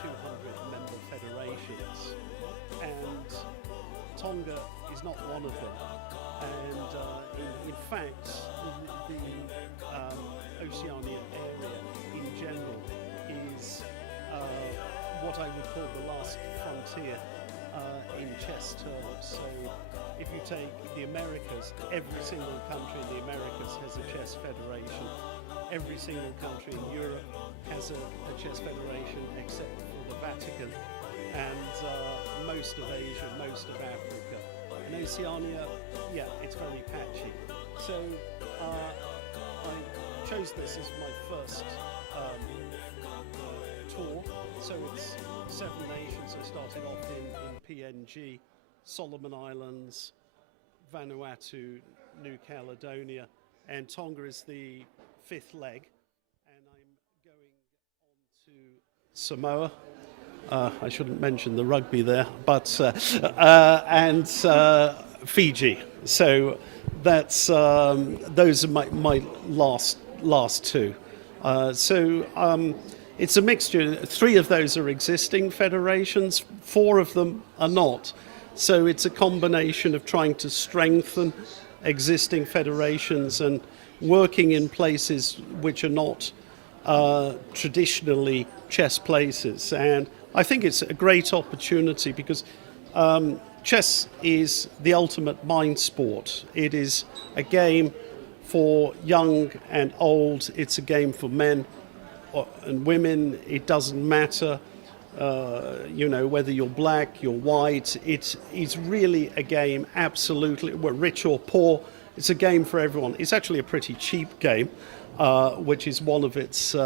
200 member federations, and Tonga is not one of them. And in fact, the Oceania area in general is what I would call the last frontier in chess terms. So if you take the Americas, every single country in the Americas has a chess federation. Every single country in Europe has a chess federation except for the Vatican, and most of Asia, most of Africa. And Oceania, yeah, it's very patchy. So I chose this as my first tour. So it's 7 nations. I started off in PNG, Solomon Islands, Vanuatu, New Caledonia, and Tonga is the 5th leg. And I'm going on to Samoa. I shouldn't mention the rugby there, but and Fiji. So that's those are my last two. It's a mixture. 3 of those are existing federations, 4 of them are not. So it's a combination of trying to strengthen existing federations and working in places which are not traditionally chess places. And I think it's a great opportunity because chess is the ultimate mind sport. It is a game for young and old. It's a game for men and women. It doesn't matter, whether you're black, you're white. It's really a game, absolutely, well, rich or poor. It's a game for everyone. It's actually a pretty cheap game, which is one of its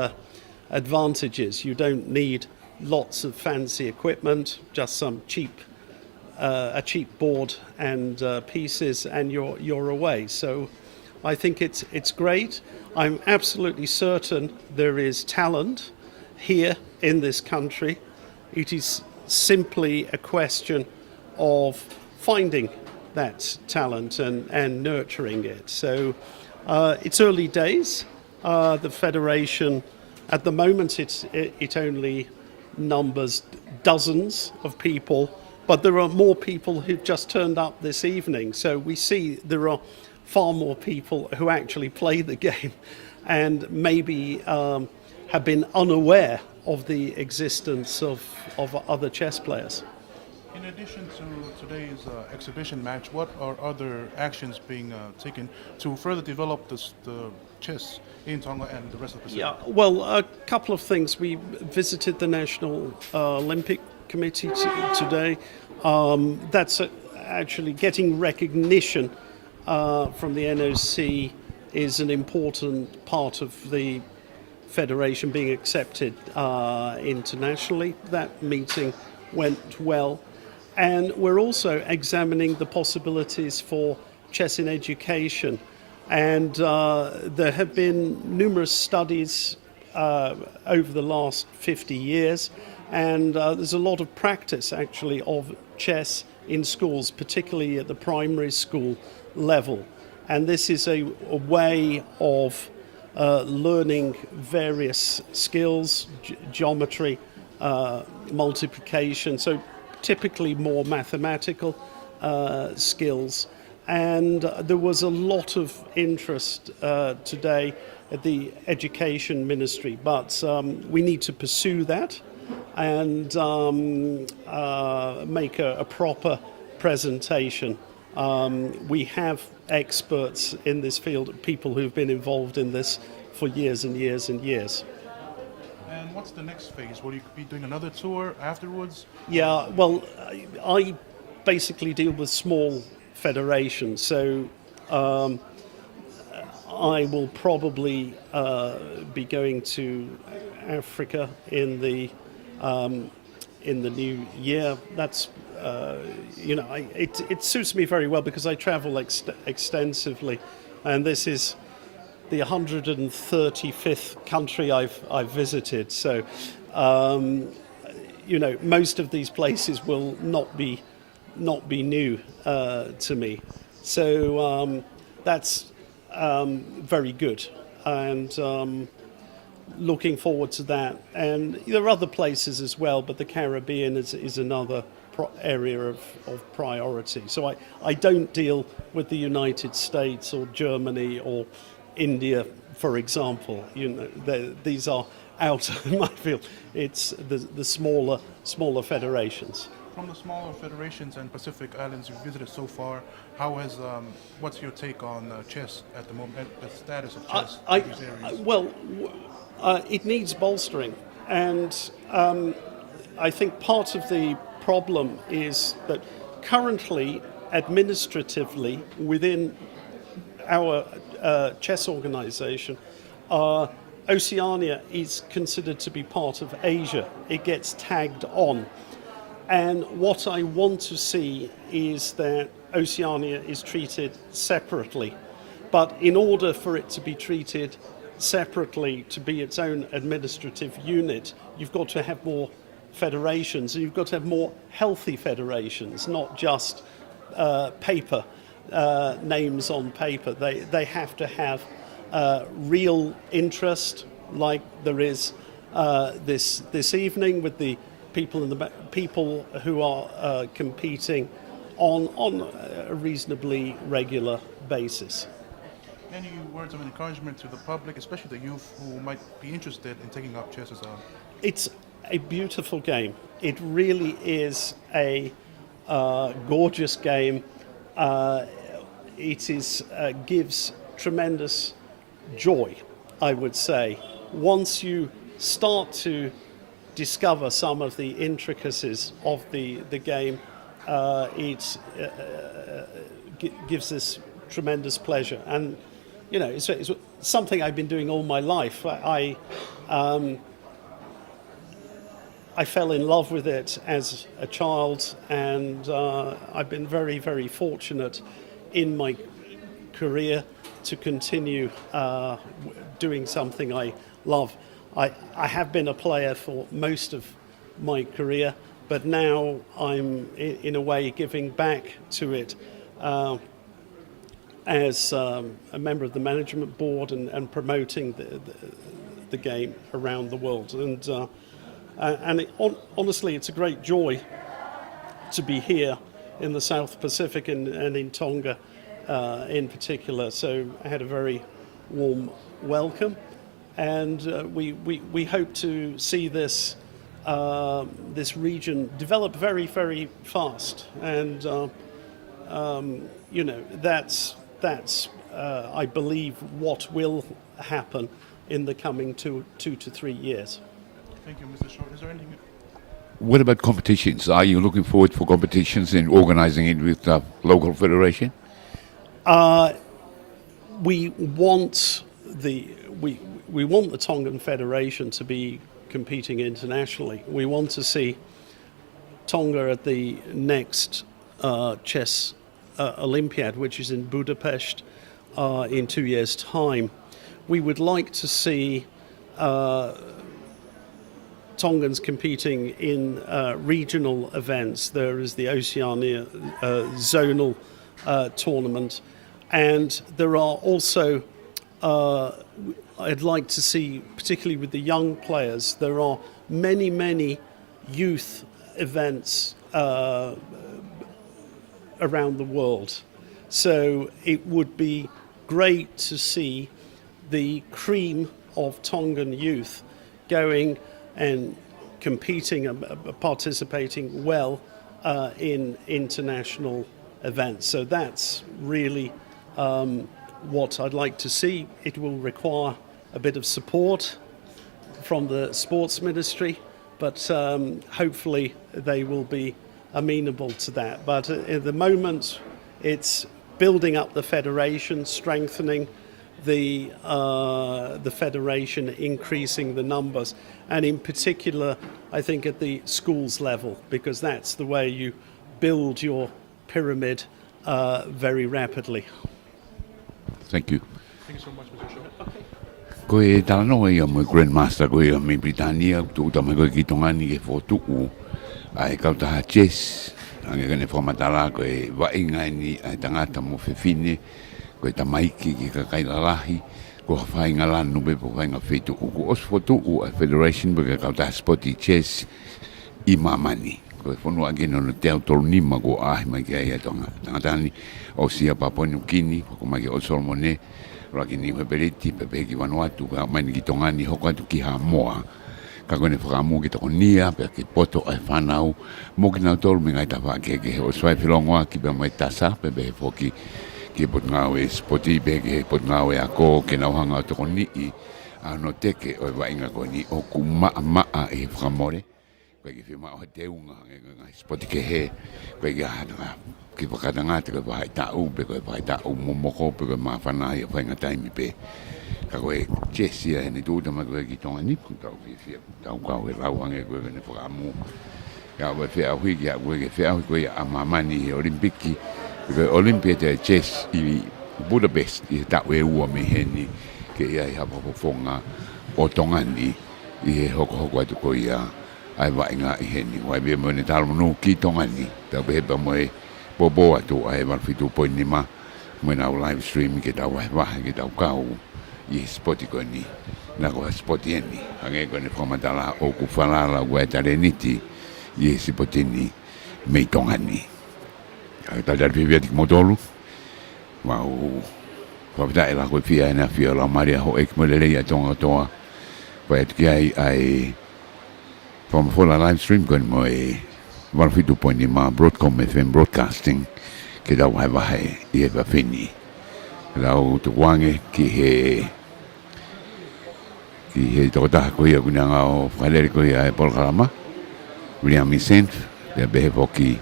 advantages. You don't need lots of fancy equipment, just some a cheap board and pieces, and you're away. So I think it's great. I'm absolutely certain there is talent here in this country. It is simply a question of finding that talent and nurturing it. So it's early days. The federation, at the moment, it only numbers dozens of people, but there are more people who've just turned up this evening. So we see there are far more people who actually play the game and maybe have been unaware of the existence of other chess players. In addition to today's exhibition match, what are other actions being taken to further develop the chess in Tonga and the rest of the Pacific? Yeah, well, a couple of things. We visited the National Olympic Committee today. That's actually getting recognition from the NOC is an important part of the federation being accepted internationally. That meeting went well. And we're also examining the possibilities for chess in education. And there have been numerous studies over the last 50 years. And there's a lot of practice, actually, of chess in schools, particularly at the primary school level. And this is a way of learning various skills, geometry, multiplication, so typically more mathematical skills. And there was a lot of interest today at the Education Ministry, but we need to pursue that and make a proper presentation. We have experts in this field, people who've been involved in this for years and years and years. And what's the next phase? Will you be doing another tour afterwards? Yeah, well, I basically deal with small federations, so I will probably be going to Africa in the new year. That's it suits me very well because I travel extensively, and this is the 135th country I've visited. So, most of these places will not be new to me. So that's very good, and looking forward to that. And there are other places as well, but the Caribbean is another area of priority. So I don't deal with the United States or Germany or India, for example. These are out of my field. It's the smaller federations. From the smaller federations and Pacific Islands you've visited so far, what's your take on chess at the moment, the status of chess in these areas? It needs bolstering, and I think part of the problem is that currently, administratively, within our chess organization, Oceania is considered to be part of Asia. It gets tagged on. And what I want to see is that Oceania is treated separately. But in order for it to be treated separately, to be its own administrative unit, you've got to have more federations, and you've got to have more healthy federations, not just paper, names on paper. They have to have real interest, like there is this evening with the people who are competing on a reasonably regular basis. Any words of encouragement to the public, especially the youth who might be interested in taking up chess as a... It's a beautiful game. It really is a gorgeous game. It gives tremendous joy, I would say. Once you start to discover some of the intricacies of the game, it gives this tremendous pleasure. And it's something I've been doing all my life. I fell in love with it as a child, and I've been very, very fortunate in my career to continue doing something I love. I have been a player for most of my career, but now I'm in a way giving back to it as a member of the management board and promoting the game around the world. And honestly, it's a great joy to be here in the South Pacific and in Tonga in particular. So I had a very warm welcome, and we hope to see this region develop very, very fast. And that's I believe what will happen in the coming two to 3 years. Thank you, Mr. Short. Is there anything? What about competitions? Are you looking forward for competitions and organizing it with the local federation? We want the Tongan Federation to be competing internationally. We want to see Tonga at the next chess Olympiad, which is in Budapest in 2 years' time. We would like to see Tongans competing in regional events. There is the Oceania zonal tournament, and there are also, I'd like to see, particularly with the young players, there are many youth events around the world. So it would be great to see the cream of Tongan youth going and competing and participating well in international events. So that's really what I'd like to see. It will require a bit of support from the sports ministry, but hopefully they will be amenable to that. But at the moment, it's building up the federation, strengthening the federation, increasing the numbers, and in particular, I think at the schools level, because that's the way you build your pyramid very rapidly. Thank you. Thank you so much, Mr. Short. Ko e talano e mo Grandmaster ko e me Britannia tu ta me ko ki Tonga ni ke fotu ai ka ta chess ange ne formatala ko e wa inga ni ai tangata mo fefine ko ta maiki ki ka kai lahi ko fai ngala no be po fai nga fetu ko os foto o federation be ka ta spoti chess I mamani ko fonu ageno no te autor ni mago mai ke ai Tonga tani o sia Papua New Guinea ko mai o Solomone raki ni Periti pe ki Vanuatu ka mai ki Tonga ni hoka tu ki Samoa ka kone whakamu ki toko nia pe ki poto ai whanau mo ki nau tolu mi ngai ta whake o swai whirongoa ki pe mai tasa pe be foki ki pot ngau spoti be ki pot ngau ako ke nau hanga toko nii no teke o wainga ko ni o ku maa whakamore ko ki whima o te unga spoti ke he ko ki hana ki whakatanga te ko whai tau pe ko whai tau momoko pe ko maa whanai o whainga taimi pe ka koe chesia hene tūta ma koe ki Tonga ni ku tau ki whia tau kau e rauange koe kene whakamu ka koe whia hui ki a koe ke whia hui koe a mamani he olimpiki koe olimpia te chess I Budapest I tau e ua me heni ke ia I hapa pofonga o Tonga ni I he hoko hoko atu koe ia ai wainga I heni wai bia mwene talo manu ki Tonga ni tau ke hepa moe bobo atu ai walfitu poini ma mwena au live stream ke tau wahe ke tau kau I spoti ko ni na ko spoti ni ange ko ni fomatala o ku falala wa tare niti I spoti ni me Tonga ni ta dar vivia di modolu mau ko ta ela ko fia na fia la maria ho ek mo le ya Tonga toa pa et ki ai from for live stream ko mo one fitu point ma broadcom FM broadcasting ke da wa I va fini lau tu wange ki he tokota ko ia kunanga o whaleri ko ia e polkarama William Vincent pe behe foki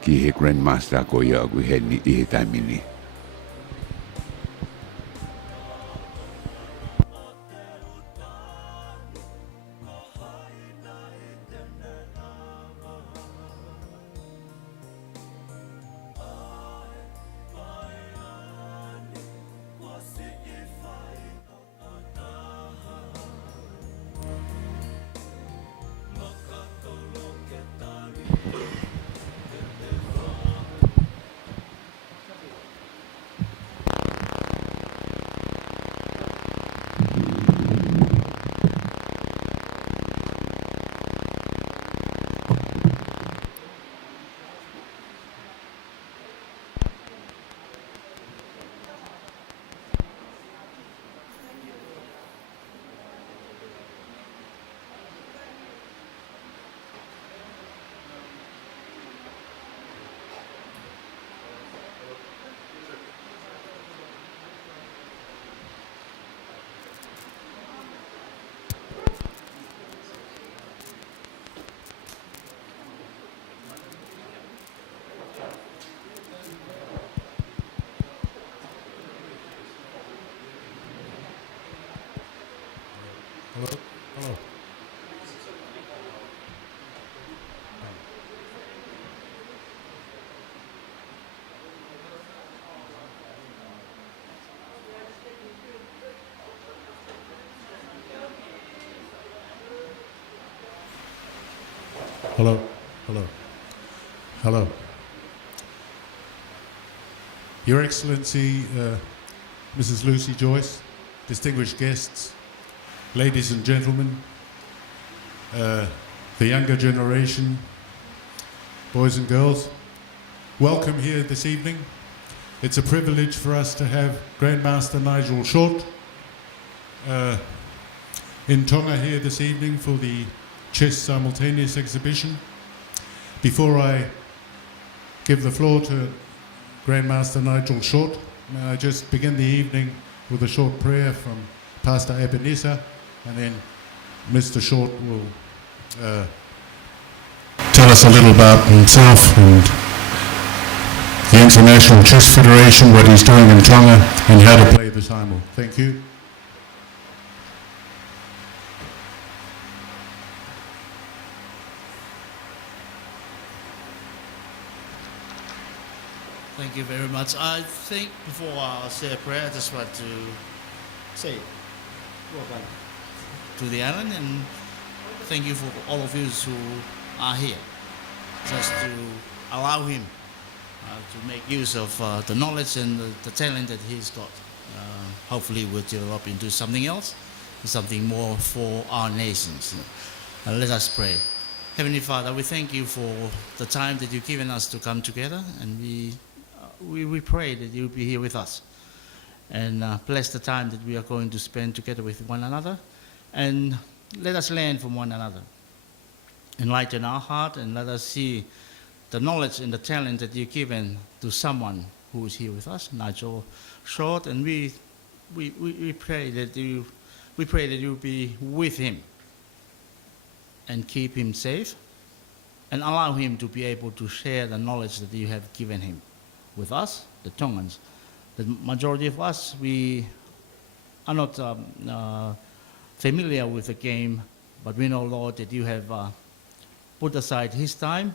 ki he Grandmaster ko ia ku he ni I he taimini Hello. Hello. Hello. Hello. Your Excellency, Mrs. Lucy Joyce, distinguished guests, ladies and gentlemen, the younger generation, boys and girls, welcome here this evening. It's a privilege for us to have Grandmaster Nigel Short in Tonga here this evening for the Chess Simultaneous Exhibition. Before I give the floor to Grandmaster Nigel Short, may I just begin the evening with a short prayer from Pastor Ebenezer, and then Mr. Short will tell us a little about himself and the International Chess Federation, what he's doing in Tonga, and how to play the simul. Thank you. Thank you very much. I think before I say a prayer, I just want to say welcome to the island and thank you for all of you who are here, just to allow him to make use of the knowledge and the talent that he's got. Hopefully, we'll develop into something else, something more for our nations. Let us pray. Heavenly Father, we thank you for the time that you've given us to come together, and we pray that you'll be here with us. And bless the time that we are going to spend together with one another, and let us learn from one another. Enlighten our heart, and let us see the knowledge and the talent that you've given to someone who is here with us, Nigel Short, and we pray that you'll be with him and keep him safe, and allow him to be able to share the knowledge that you have given him with us, the Tongans. The majority of us, we are not familiar with the game, but we know, Lord, that you have put aside his time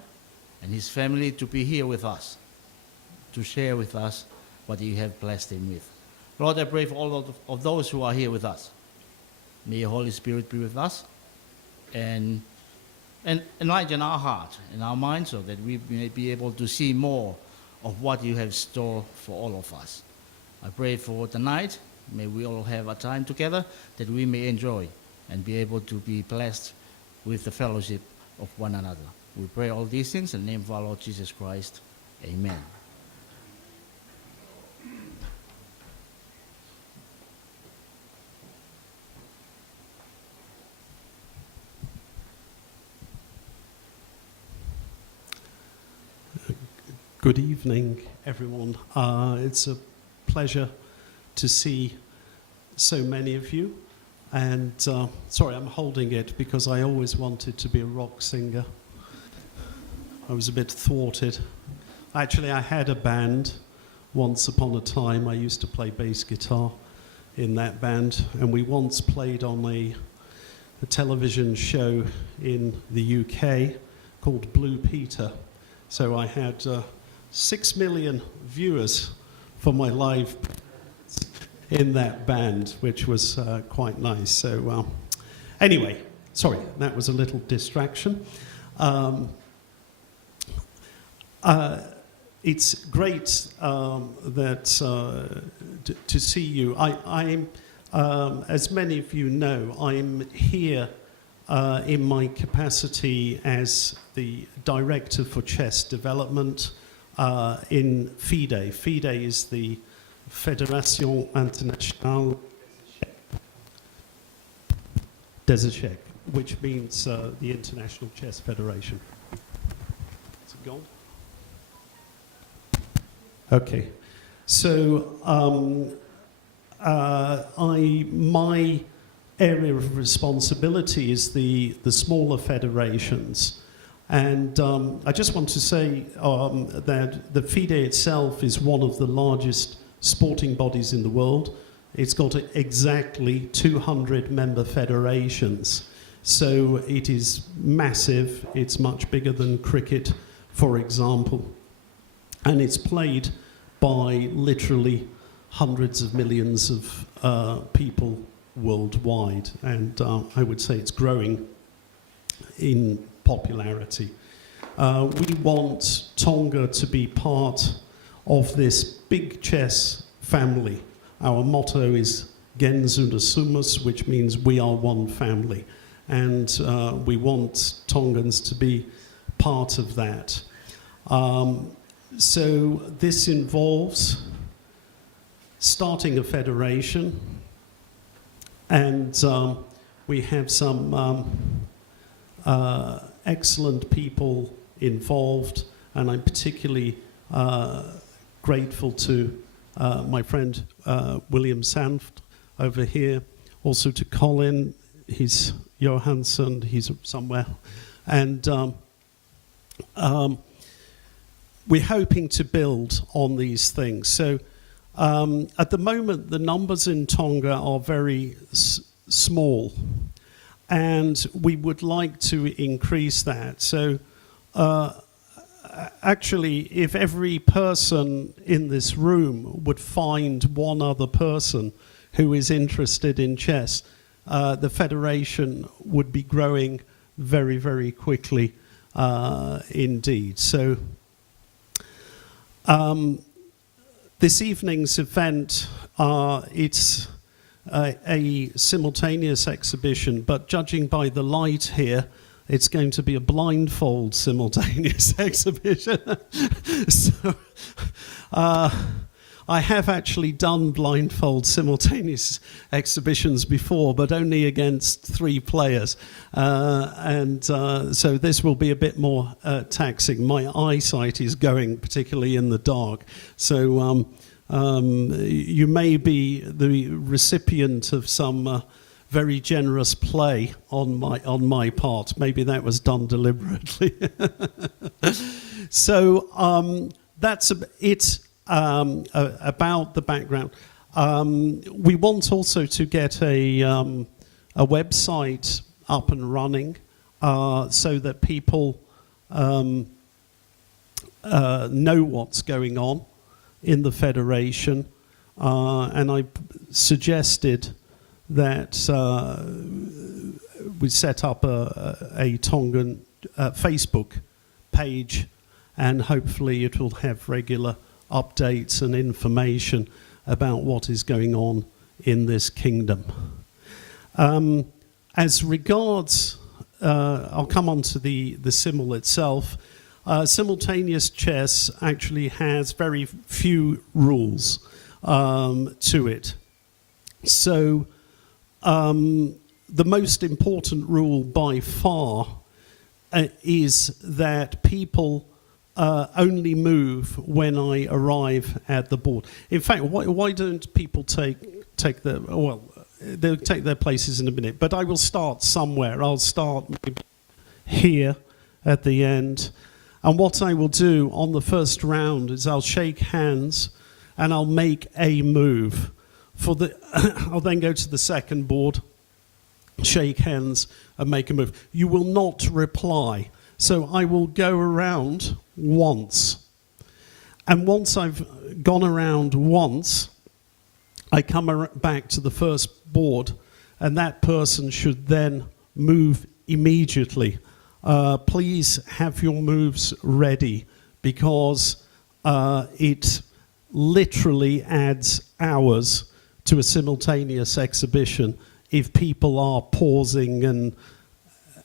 and his family to be here with us, to share with us what you have blessed him with. Lord, I pray for all of those who are here with us. May your Holy Spirit be with us and enlighten our heart and our mind so that we may be able to see more of what you have stored for all of us. I pray for tonight. May we all have a time together that we may enjoy and be able to be blessed with the fellowship of one another. We pray all these things in the name of our Lord Jesus Christ. Amen. Good evening, everyone. It's a pleasure to see so many of you. And sorry, I'm holding it because I always wanted to be a rock singer. I was a bit thwarted. Actually, I had a band once upon a time. I used to play bass guitar in that band, and we once played on a television show in the UK called Blue Peter. So I had 6 million viewers for my live in that band, which was quite nice. So anyway, sorry, that was a little distraction. It's great to see you. I'm, as many of you know, I'm here in my capacity as the Director for Chess Development in FIDE. FIDE is the Fédération Internationale des Échecs, which means the International Chess Federation. Is it gone? Okay. So my area of responsibility is the smaller federations. And I just want to say that the FIDE itself is one of the largest sporting bodies in the world. It's got exactly 200 member federations. So it is massive. It's much bigger than cricket, for example. And it's played by literally hundreds of millions of people worldwide. And I would say it's growing in popularity. We want Tonga to be part of this big chess family. Our motto is Genzu no Sumus, which means we are one family. And we want Tongans to be part of that. So this involves starting a federation, and we have some excellent people involved, and I'm particularly grateful to my friend William Sanft over here, also to Colin, he's Johansson, he's somewhere, and we're hoping to build on these things. So at the moment, the numbers in Tonga are very small, and we would like to increase that. So actually, if every person in this room would find one other person who is interested in chess, the federation would be growing very, very quickly indeed. So this evening's event it's a simultaneous exhibition, but judging by the light here, it's going to be a blindfold simultaneous exhibition. So I have actually done blindfold simultaneous exhibitions before, but only against 3 players. So this will be a bit more taxing. My eyesight is going, particularly in the dark. So you may be the recipient of some very generous play on my part. Maybe that was done deliberately. So that's it about the background. We want also to get a website up and running so that people know what's going on in the Federation. And I suggested that we set up a Tongan Facebook page, and hopefully it will have regular updates and information about what is going on in this kingdom. As regards, I'll come on to the simul itself. Simultaneous chess actually has very few rules to it. So the most important rule by far is that people only move when I arrive at the board. In fact, why don't people take their, well, they'll take their places in a minute, but I will start somewhere. I'll start maybe here at the end. And what I will do on the first round is I'll shake hands and I'll make a move. I'll then go to the second board, shake hands and make a move. You will not reply. So I will go around once. And once I've gone around once, I come back to the first board, and that person should then move immediately. Please have your moves ready, because it literally adds hours to a simultaneous exhibition if people are pausing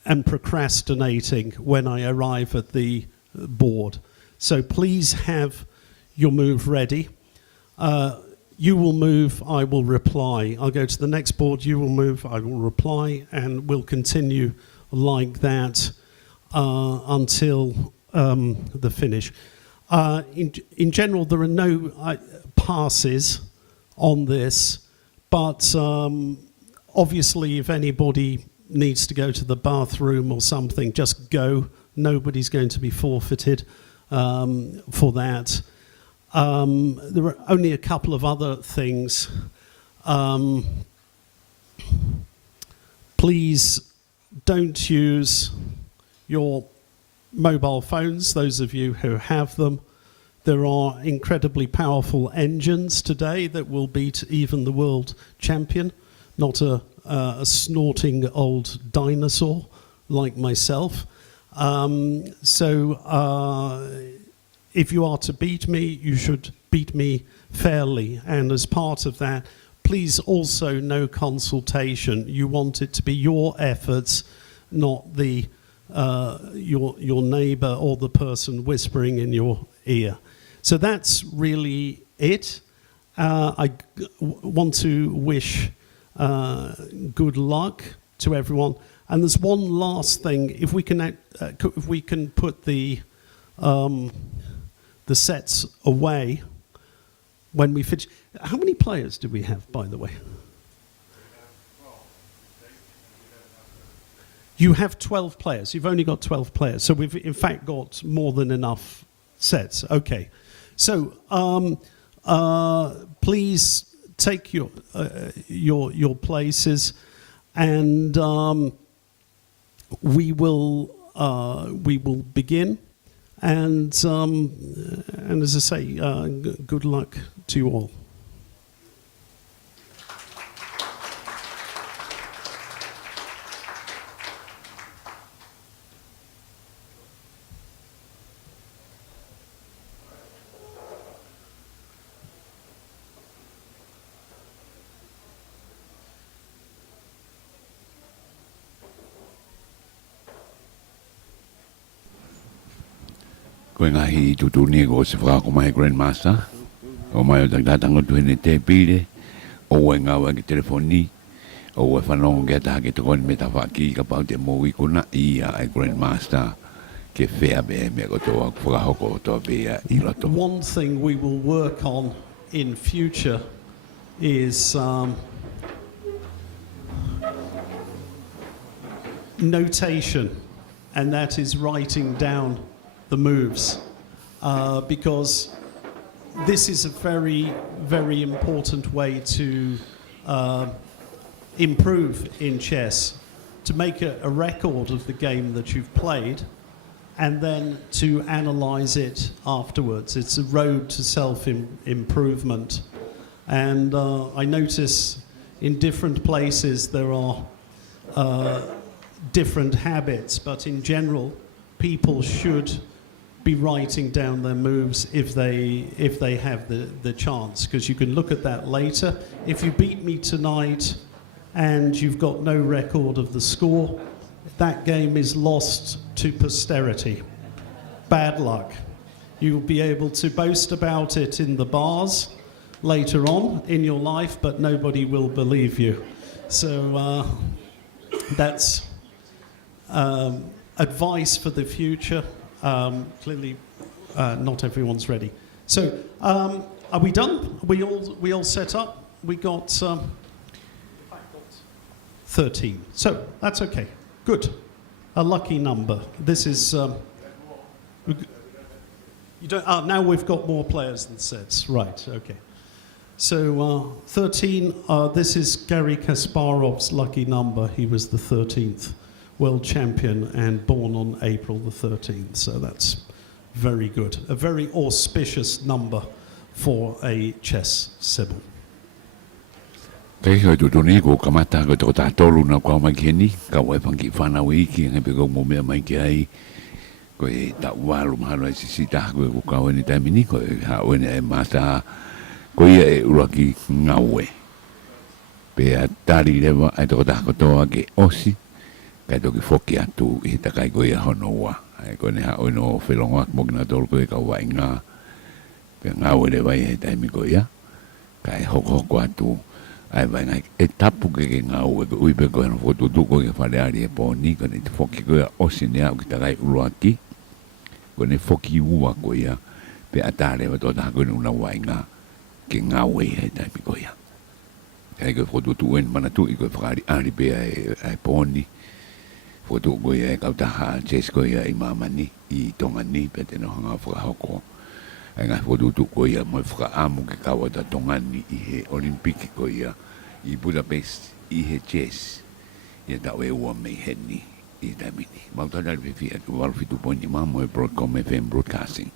and procrastinating when I arrive at the board. So please have your move ready. You will move, I will reply. I'll go to the next board, you will move, I will reply, and we'll continue like that until the finish. In general, there are no passes on this, but obviously if anybody needs to go to the bathroom or something, just go. Nobody's going to be forfeited for that. There are only a couple of other things. Please don't use your mobile phones, those of you who have them. There are incredibly powerful engines today that will beat even the world champion, not a snorting old dinosaur like myself. If you are to beat me, you should beat me fairly. And as part of that, please also no consultation. You want it to be your efforts, not your neighbor or the person whispering in your ear. So that's really it. I want to wish good luck to everyone. And there's one last thing. If we can put the sets away when we finish. How many players do we have, by the way? You have 12 players. You've only got 12 players. So we've, in fact, got more than enough sets. Okay. So please take your places, and we will begin. And as I say, good luck to you all. Koe ngahi tutuni ko se whaka ko mai Grandmaster. O mai o tangtatanga tuhene te pire. O e ngawa ki telefoni. O e whanongo kia taha ki tokoni me ta whaki ka pau te mōi kuna ia ai Grandmaster. Ke whea me me ko toa whakahoko toa vea I roto. One thing we will work on in future is notation, and that is writing down the moves, because this is a very, very important way to improve in chess, to make a record of the game that you've played, and then to analyze it afterwards. It's a road to self-improvement. And I notice in different places there are different habits, but in general, people should be writing down their moves if they have the chance, because you can look at that later. If you beat me tonight and you've got no record of the score, that game is lost to posterity. Bad luck. You'll be able to boast about it in the bars later on in your life, but nobody will believe you. So that's advice for the future. Clearly, not everyone's ready. So, are we done? We all set up? We got 13. So that's okay. Good. A lucky number. This is. You don't. Now we've got more players than sets. Right. Okay. So 13. This is Garry Kasparov's lucky number. He was the 13th world champion and born on April the 13th. So that's very good. A very auspicious number for a chess symbol. Kei hoi tutuni ko kamata ko tō tātolu na kua mai keni, ka wai pangi whanau iki, ngai peko mō mea mai ki ai, ko e ta walu mahalo e sisi taha koe ko kau eni taimini, ko e hao eni e mātaha, ko ia e uraki ngaue. Pea tari rewa, ai tō taha kotoa ke osi, kai toki foki atu I takai ko ia honoa. Ai ko ne hao eno whelonga mokina tolu ko e ka wai ngā, pea ngaue rewa I e taimi ko ia, kai hoko atu, ai vai ngai e tapu ke ngau e ui pe ko no foto tu ko ke fale ari e poni ko ne foki ko o sine au ki takai uruaki ko ne foki ua ko ia pe atare wa to ta ko no wai nga ke ngau e tai ko ia kai ko foto tu en mana tu I ko fale ari pe ai poni foto ko ia ka ta ha chess ko ia I mamani I Tonga ni pe te no hanga fra hoko ai ngai foto tu ko ia mo fra amu ke ka wa ta Tonga ni I he Olympic ko ia I Budapest I he chess ia ta we ua mei heni I tamini mau ta dal fi atu wal fitu poni mamo e Broadcom FM broadcasting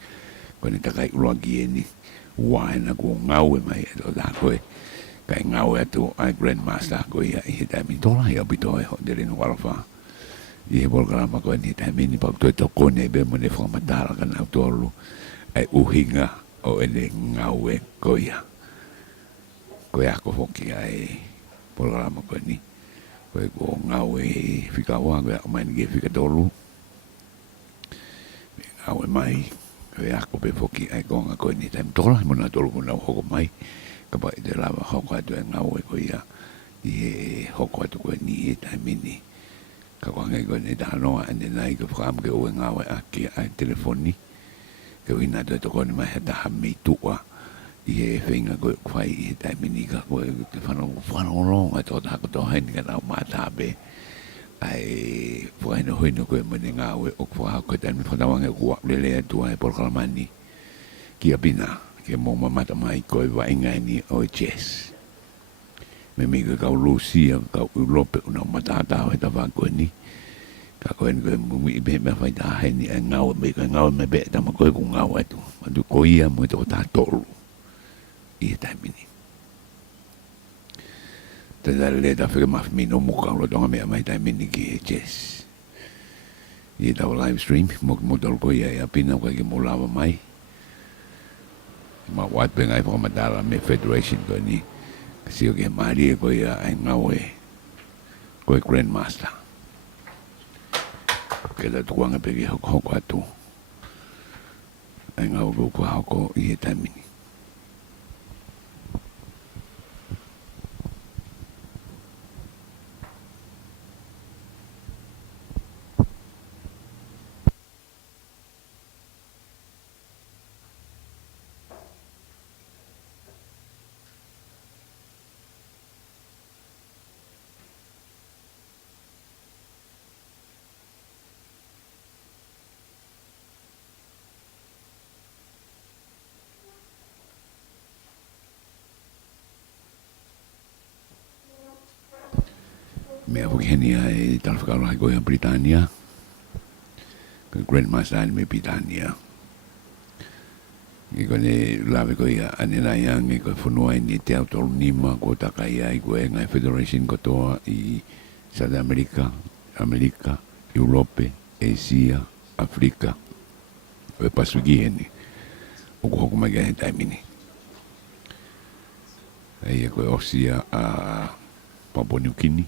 ko ni ta kai rogi eni wa na ko ngau e mai to da ko kai ngau e tu ai Grandmaster ko ia I he tamini to la ia bito e de no Nuku'alofa I he programa ko ni tamini pa to ko ne be mo ne fo matala kana tolu ai uhinga o ene ngau e ko ia ko ia ko foki ai programa ko ni ko ngau e fika wa ko mai ni fika tolu ngau e mai ko ia ko be foki ai ko nga ko ni tam tola mo na tolu mo ko mai ka ba de la ho ko atu ngau e ko ia I ho ko atu ko ni tamini ka ko ngai ko ni da no ane nai ko fam ke o ngau e aki ai telefoni ke ina to ko ni mai ta ha mi tua I he whenga koe kwai I he taimini ka koe te whanonga tō tā koto haini ka nau mātāpe ai whaino hoino koe mani ngā ue o kwa koe taimi whanawanga kua lele atua e porkalamani ki a pina ke mō mamata mai koe wainga ni o chess me mi koe kau Lucia kau ulope una matātao he ta whakoe ni ka koe ni koe mumi I behe mea whai tā haini e ngau me koe ngau me be tama koe ku ngau atu matu koe ia mo tō tā tolu I taimini. Te dale ta whaka mawhi no muka alo tonga mea mai taimini ki he chess. I tau live stream, mo tolu ko ia pina ka ki mo lawa mai. Ma wat pe ngai whakamatala me Federation ko ni. Kasi o ke maari ko ia ai ngau e ko e Grandmaster. Ke la tuanga pe ki hoko atu. ai ngau ko ko hako I he taimini. Mea hoki heni ai talwhakaroha koe a Britannia. Ka Grandmaster me Britannia. I koe ne lawe koe a anena iang I koe whanua I ni te autoru nima ko takai ai koe ngai Federation kotoa I South America, America, Europe, Asia, Afrika. Koe pasuki heni. Oku hoku mai kia he taimini. Ai koe Osia a Papua New Guinea.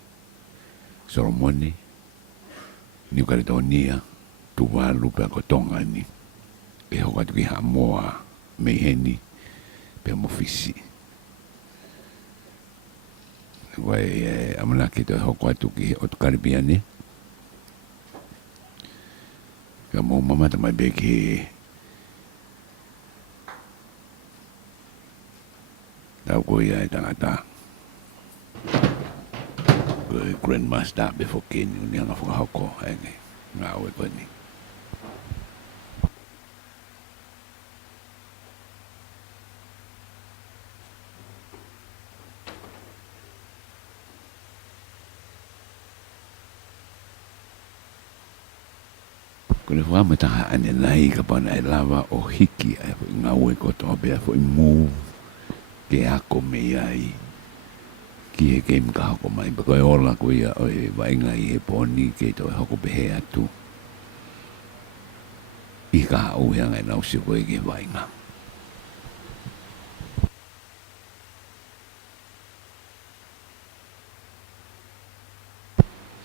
Solomone, New Caledonia, Tuvalu pe ko Tonga ni. E hoka tuki Samoa, Meheni, pe mofisi. Wai amanaki to hoka tuki o Karibiane. Ka mo mamata mai beki tau ko ia tangata. Grandmaster before Ken ni nga whakahoko ai ngā oe koe ni. Kone whamataha ane nai ka pana e lava o hiki ai ngā oe koto bea fo I move ke ako me ai. Ki he game ka hoko mai, pa koe ola ko ia o e wainga I he poni ke to e hoko pehe atu. I ka hau hea ngai nau si koe ke wainga.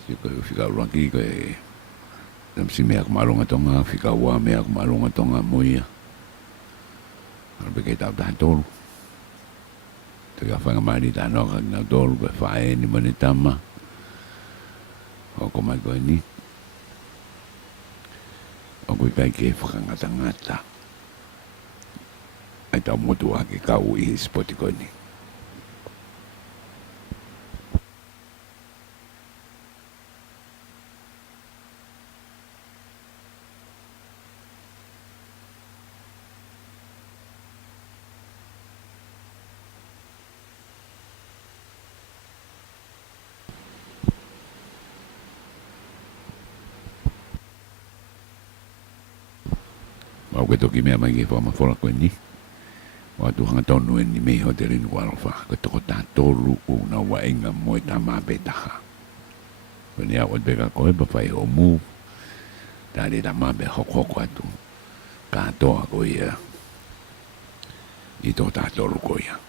Si koe whika uraki koe si mea kumarunga tonga, whika ua mea kumarunga tonga moia. Arbe kei tau taha toru. Te ka whanga maari tā noka ki ngā tōru koe whae ni mani tama. Hoko mai koe ni. O koe kai ke whakangata ngata. Ai tau motu ake kau I spoti koe ni. Au ke toki mea mai ke whamawhora koe ni. Watu hanga tonu ni mei ho te Nuku'alofa. Ko toko tā tōru o na waenga moe tā māpetaha. Ko ni au beka koe pa whai ho move. Tā re tā māpe hoko atu. Ka toa koe ia. I tō tā tōru koe ia.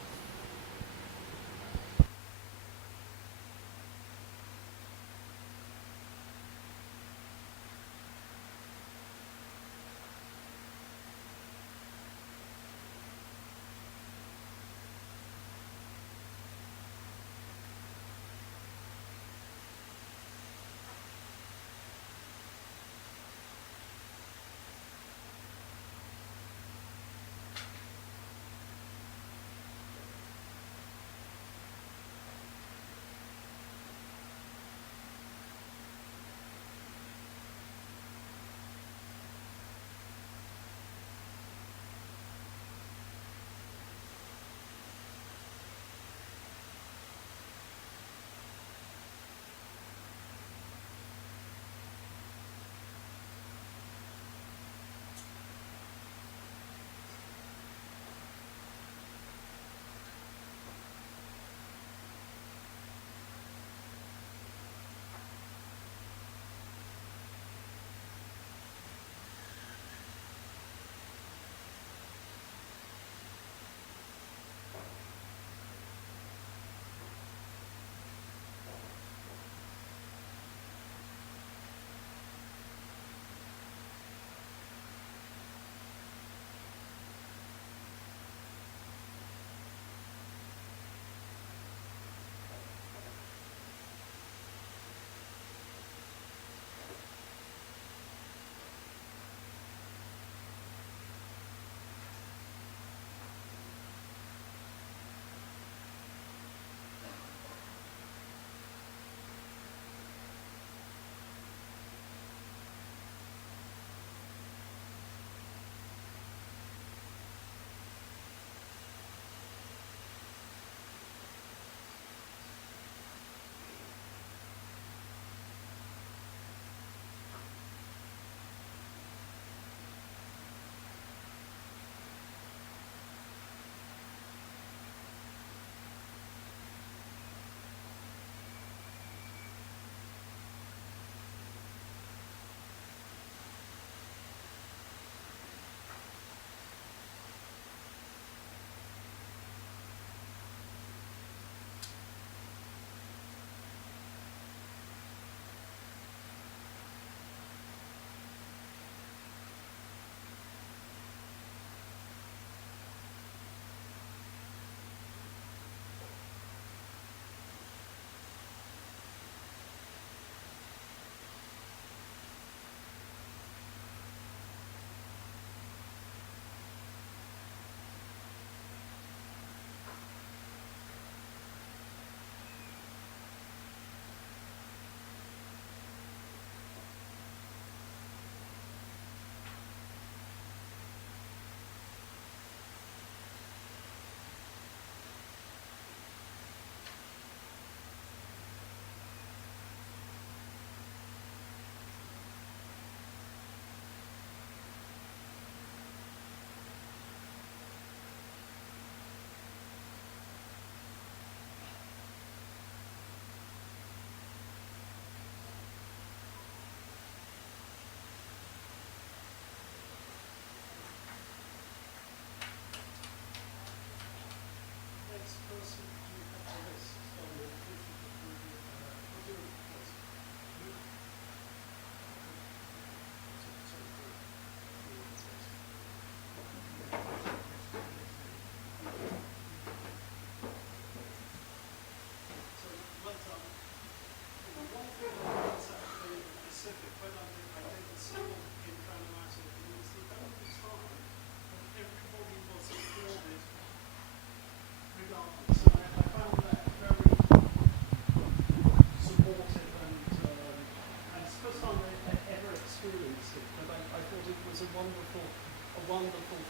I thought it was a wonderful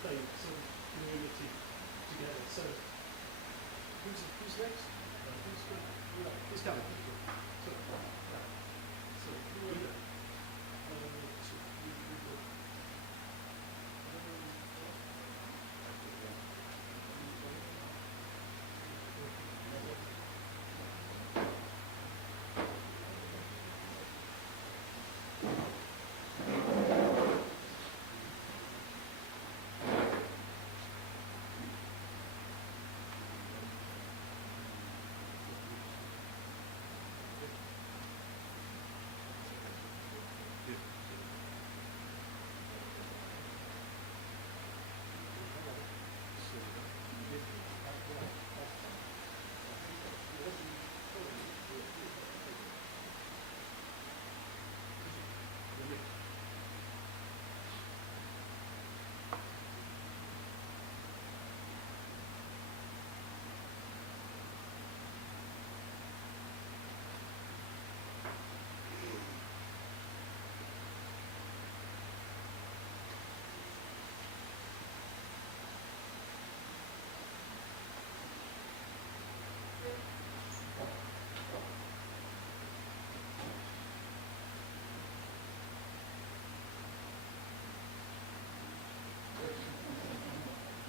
thing, sort of community together. So, who's next? Who's coming? So, who are you?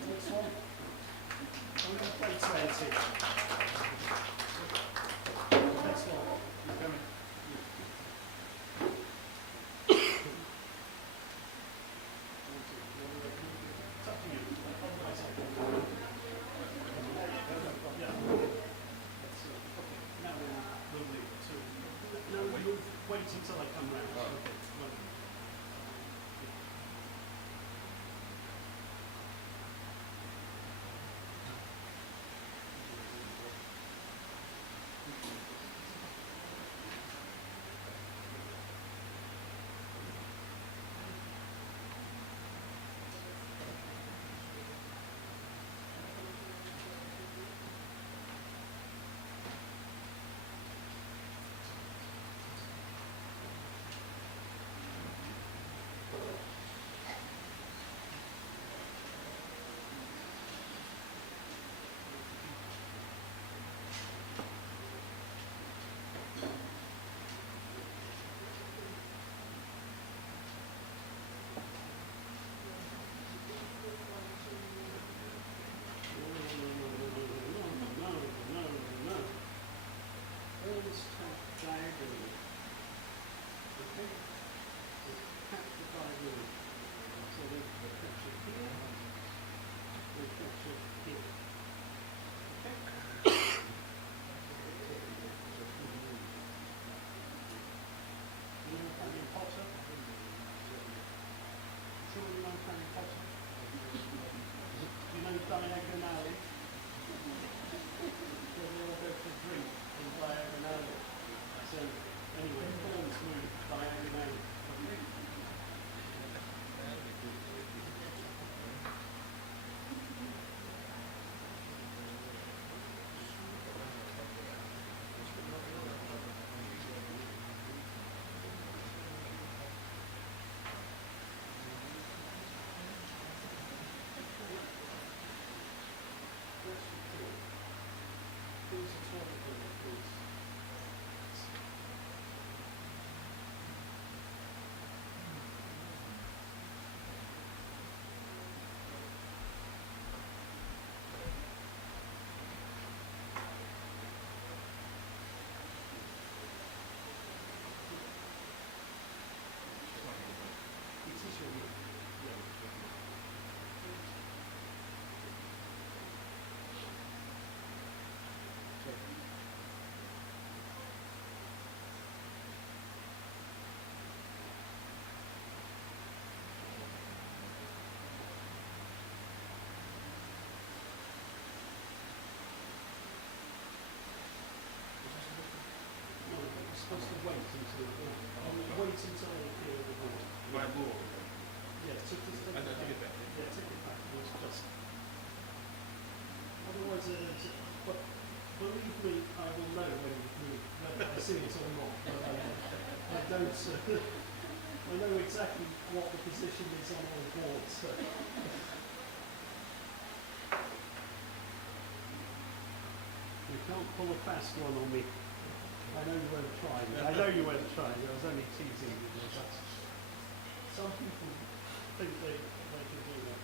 Next one. I'm going to play 20. Next one. You're coming. It's up to you. Yeah. Okay. Now we'll leave it. No, we'll wait until I come round. Okay. Well, diagonally. Okay? So capture diagonally. So we'll capture here. We'll capture here. Okay? You know Harry Potter? Sure you know Harry Potter? Do you know diagonally? So they all go for a drink in diagonally. So anyway, pawns move diagonally. Okay? Supposed to wait until they appear the board. My board. Yeah, so just take it back. Yeah, take it back. It's just otherwise, but believe me, I will know when you've moved, whether I see it or not. But I don't. I know exactly what the position is on all boards. So. You can't pull a fast one on me. I know you weren't trying. I know you weren't trying. I was only teasing you. Some people think they can do that.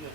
Yeah.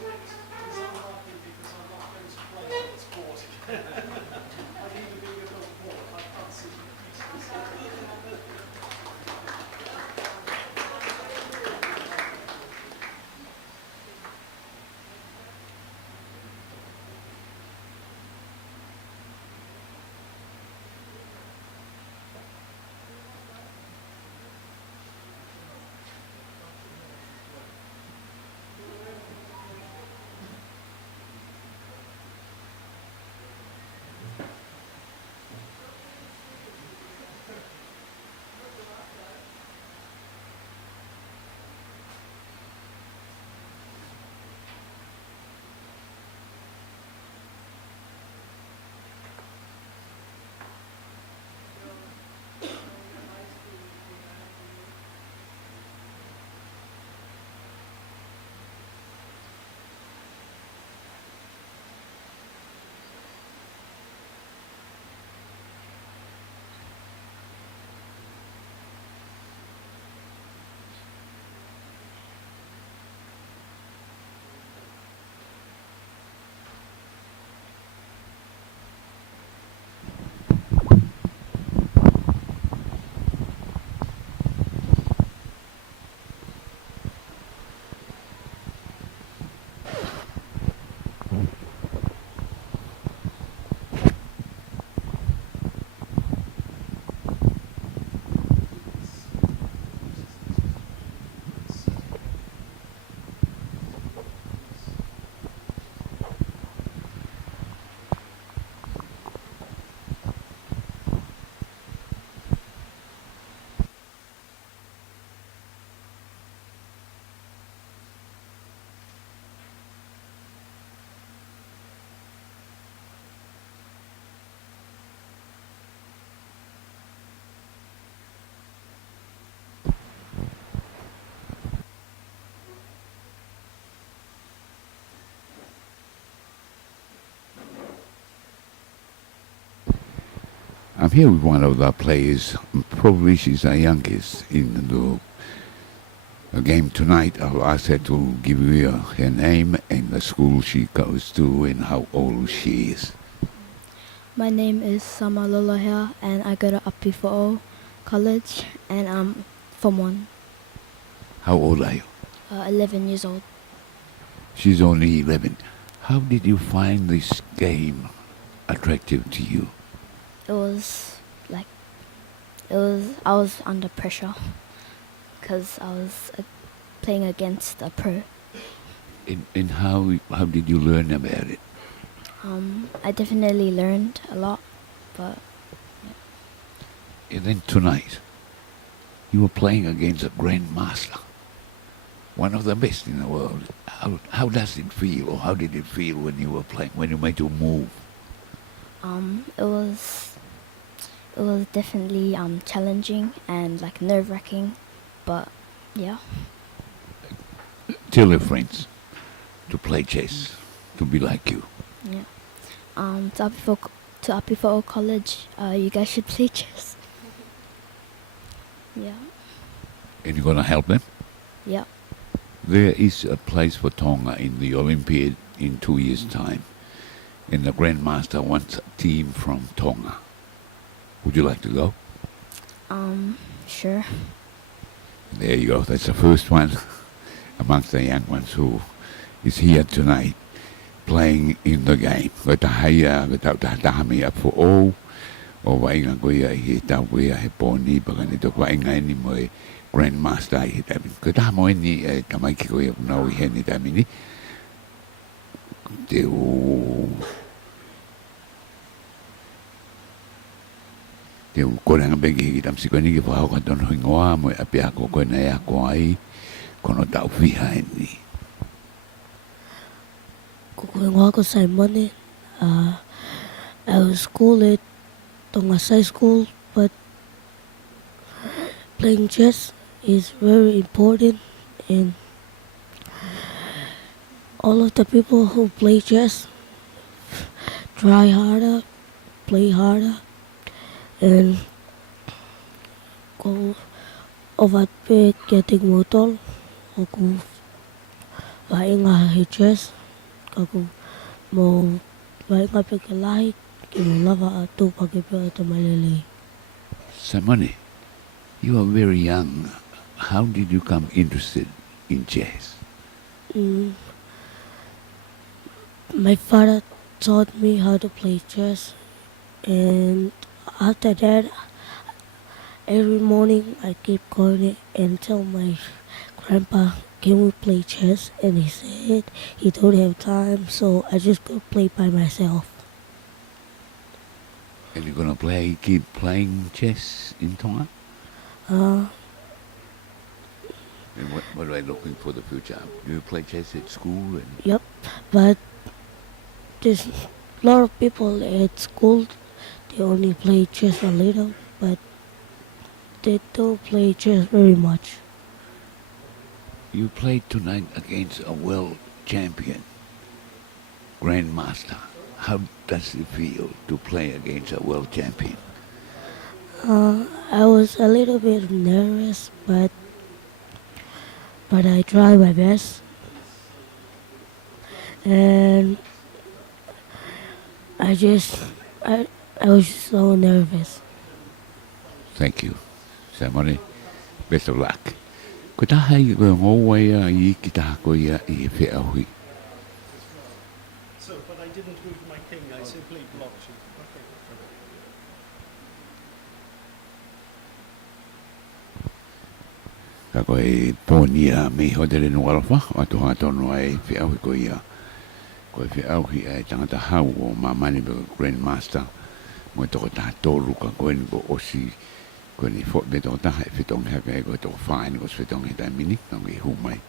is unlucky because I'm not going to play on this board again. I need a bigger board. I can't see it. I'm here with one of the players, probably she's the youngest in the game tonight. I'll ask her to give you her name and the school she goes to and how old she is. My name is Sama Lolahea and I go to Apifo'o College and I'm Form 1, How old are you? 11 years old. She's only 11. How did you find this game attractive to you? I was under pressure because I was playing against a pro. And how did you learn about it? I definitely learned a lot, but And then tonight, you were playing against a Grandmaster, one of the best in the world. How does it feel, or how did it feel when you were playing, when you made your move? it was definitely challenging and like nerve-wracking, but yeah. Tell your friends to play chess, to be like you. Yeah. To Apifo'o College, you guys should play chess. Yeah. And you're going to help them? Yeah. There is a place for Tonga in the Olympiad in 2 years' time. And the Grandmaster wants a team from Tonga. Would you like to go? Sure. There you go. That's the first one amongst the young ones who is here tonight playing in the game. Ko tahaya, ko tau tahami a for all. O wainga koia I he tau koia he pōni paka ni tō wainga ni mo e Grandmaster I he tami. Ko taha mo ni e tamaiki koia kunau I he ni tami ni. Te koranga bengi ki tamsi koe ni ki whahau katono hingoa mo e apia ko koe na ea ko ai kono tau whiha e ni. Ko Simon, I was school at Tonga High School, but playing chess is very important, and all of the people who play chess try harder, play harder, and go over getting more tall, or go vai ngā he chess, kaku mō vai ngā peke lahi, ki mō lava a tūpake pia te malele. Simone, you are very young. How did you come interested in chess? My father taught me how to play chess, and after that, every morning I keep going and tell my grandpa, can we play chess? And he said he don't have time, so I just go play by myself. And you're gonna keep playing chess in Tonga? And what are you looking for the future? Do you play chess at school? Yep, but there's a lot of people at school, they only play chess a little, but they don't play chess very much. You played tonight against a world champion, Grandmaster. How does it feel to play against a world champion? I was a little bit nervous, but I tried my best. And I was so nervous. Thank you, Simone. Best of luck. Ko taha i koe ngōwai a I ki taha koe ia I whea hui. So, but I didn't move my king, I simply blocked you. Ka koe pōnia me hodere Nuku'alofa, o toha tono ai whea hui koe ia. Koe whea hui ai Tongatapu o mamani be Grandmaster. Mo toko taha tōru ka koe ni ko osi. Koe ni fōt me toko taha e whitong haka e koe toko whae ni ko whitong he tai mini. Nau ke humai.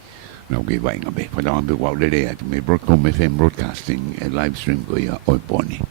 Nau ke wainga be. Whatawa be wau lere atu me FM broadcasting e live stream ko ia oi pōni.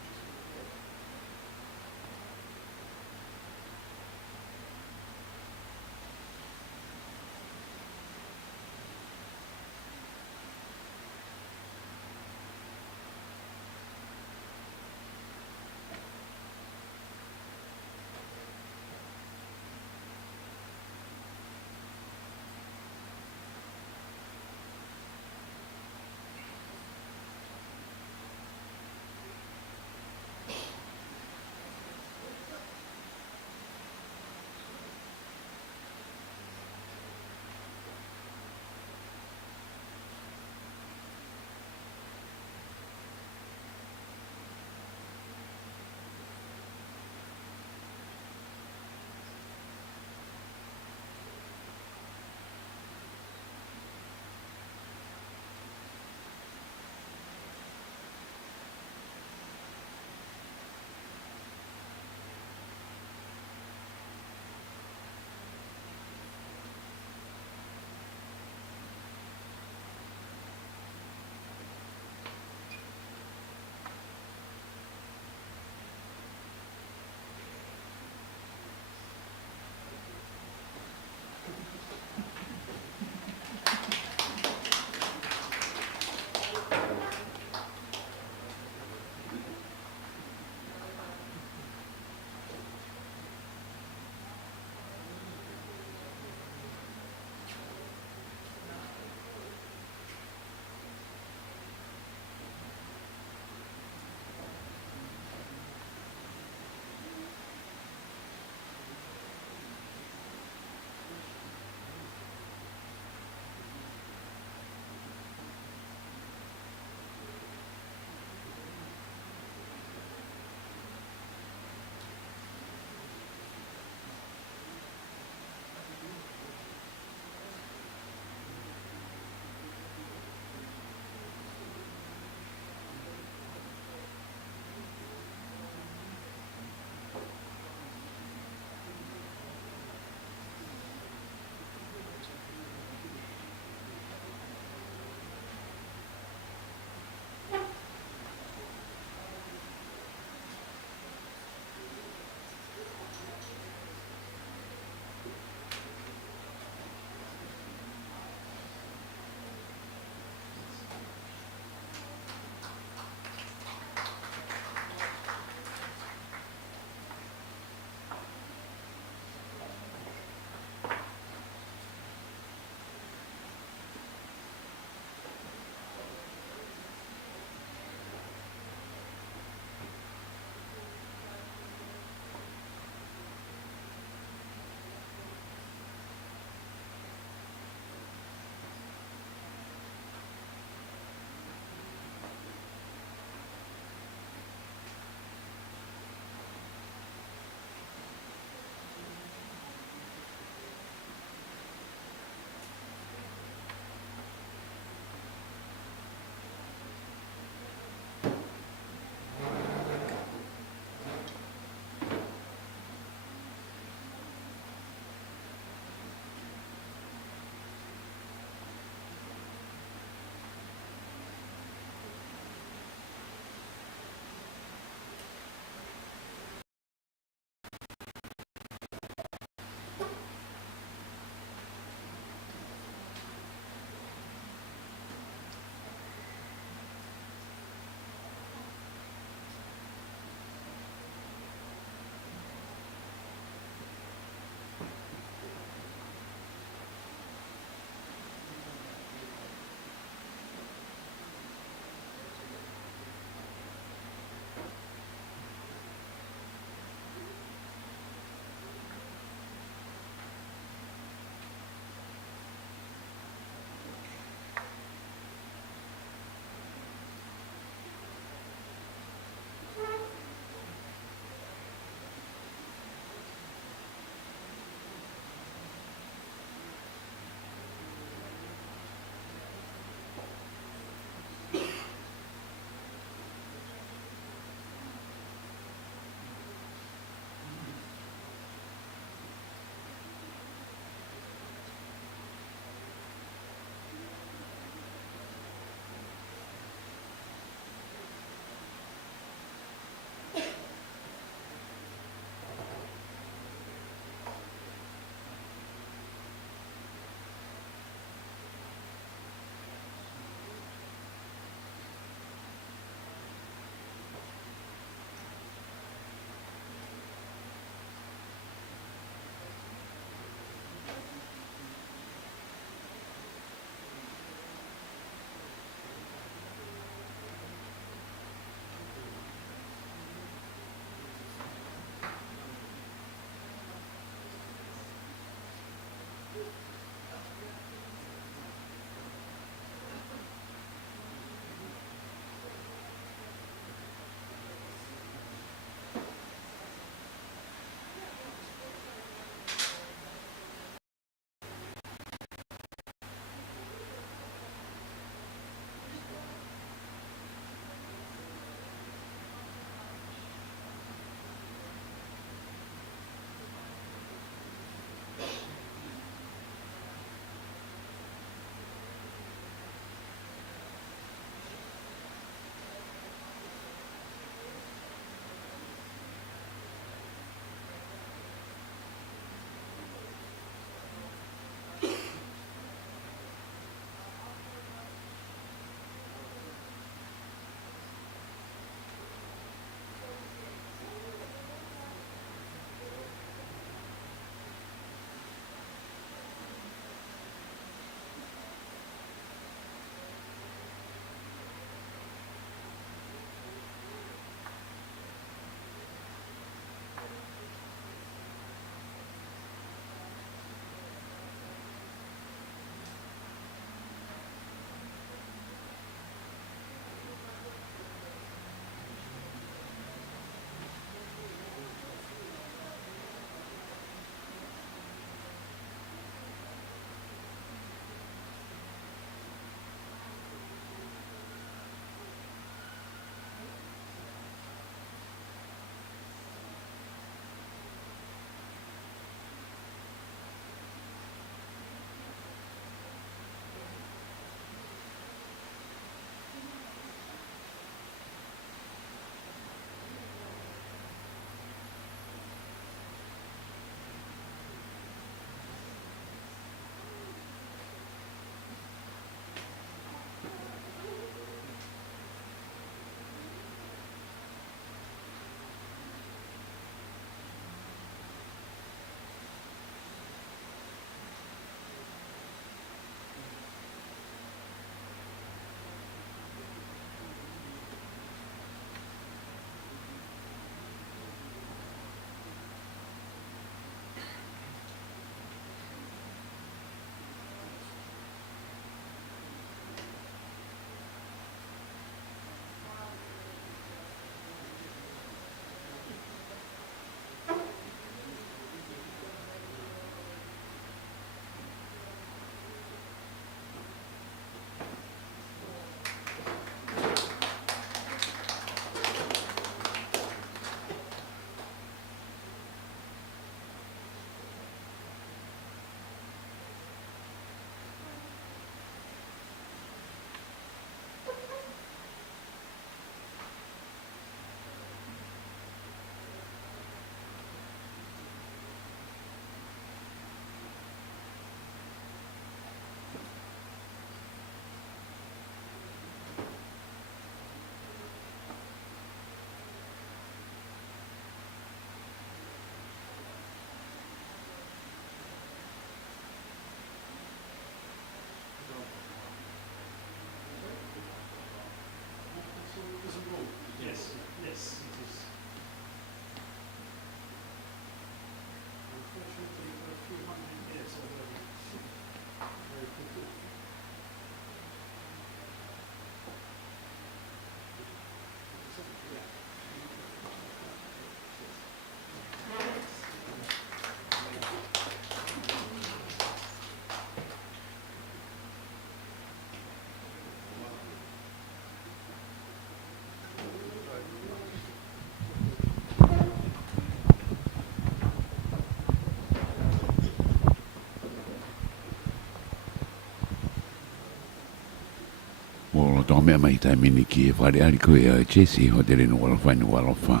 Mo to me mai tai mini ki fare ali ko e chesi ho dele no Nuku'alofa.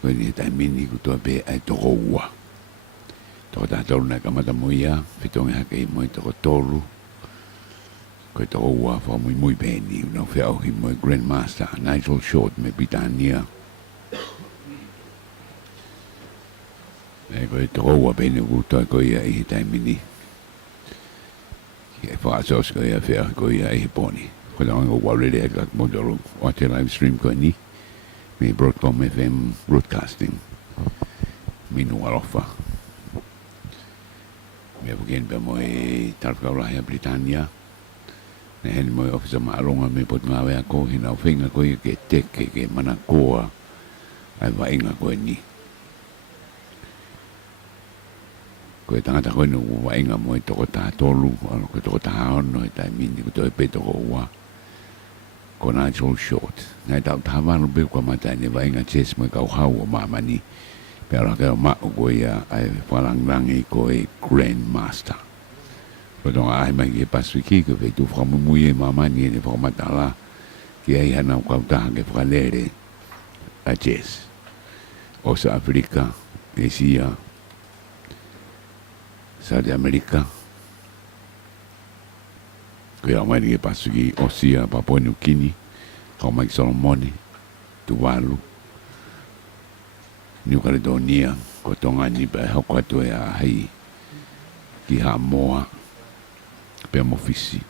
Ko ni tai mini ku to be ai to ua. To ta to na kamata moia, fitonga ke mo to tolu. Ko to ua fa muy beni, no fe au hi mo Grandmaster Nigel Short me Britannia. E ko to ua beni ku to ko ia I tai mini. E fa so ko ia fe ko ia I poni. Ko la ngo wale le ka mo do o te live stream ko ni. Me broadcom FM broadcasting. Me Nuku'alofa. Me bugen be mo e tarka ora ia Britannia. Ne hen mo ofisa maronga me pot ngawe ako hina ofenga ko ke teke ke mana koa. Ai va inga ko ni. Ko tangata ko no wa inga mo to ta tolu ko to ta no ta mini ko to pe to wa ko na short na ta ta va no be ko mata ni va inga chess mo ka ha wa mama ni pero ka ma ko ya ai falang lang ko e Grandmaster ko do ai mai ke pasiki ko ve tu fra mo ye mama ni ne fra mata la ki ai hana ko ta ke fra lere a chess o sa Africa Asia South America. Kaya mai ni pasugi Osia, Papua New Guinea, kau mai Solomoni, Tuvalu, New Caledonia, ko Tonga ni ba hau katu ya hai ki Samoa, pe mo fisi.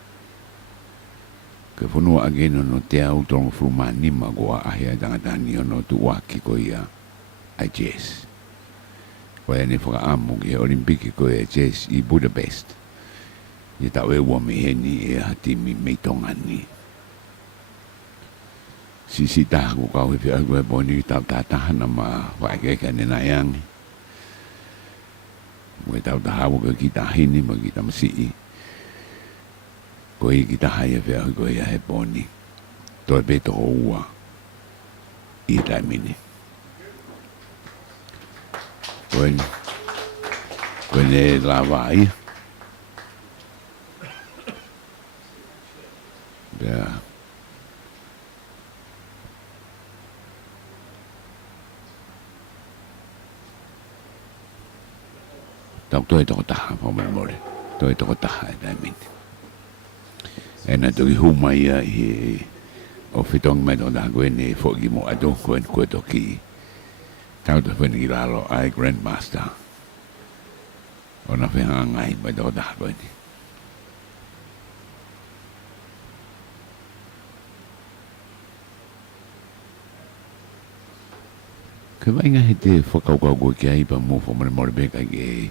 Ke fono ageno no te au tong frumani magoa ahia tangatani no tuwaki ko ia I chess. Kaya ni whakaamu ki Olimpiki ko e chess I Budapest. I tau e ua me heni e hati mi mei tonga ni. Sisi taha ko kau he whia koe poni ki tau tātahana ma whaekeka ne na yangi. Mwe tau taha ko ki tahini ma ki tamasii. Ko I ki taha ia whia koe ia he poni. Toi peto o ua I taimini. When they lavai, yeah. Tau toi toko taha pa mai more. Toi toko taha e tai mini. E na toki huma ia I o fitong mai toko taha koe ne foki mo ato koe toki. Tau te wheni ki lalo ai Grandmaster. O na whenga ngai mai tō taha koe ni. Ke wainga he te whakaukau koe ki aipa mō whamare more beka ki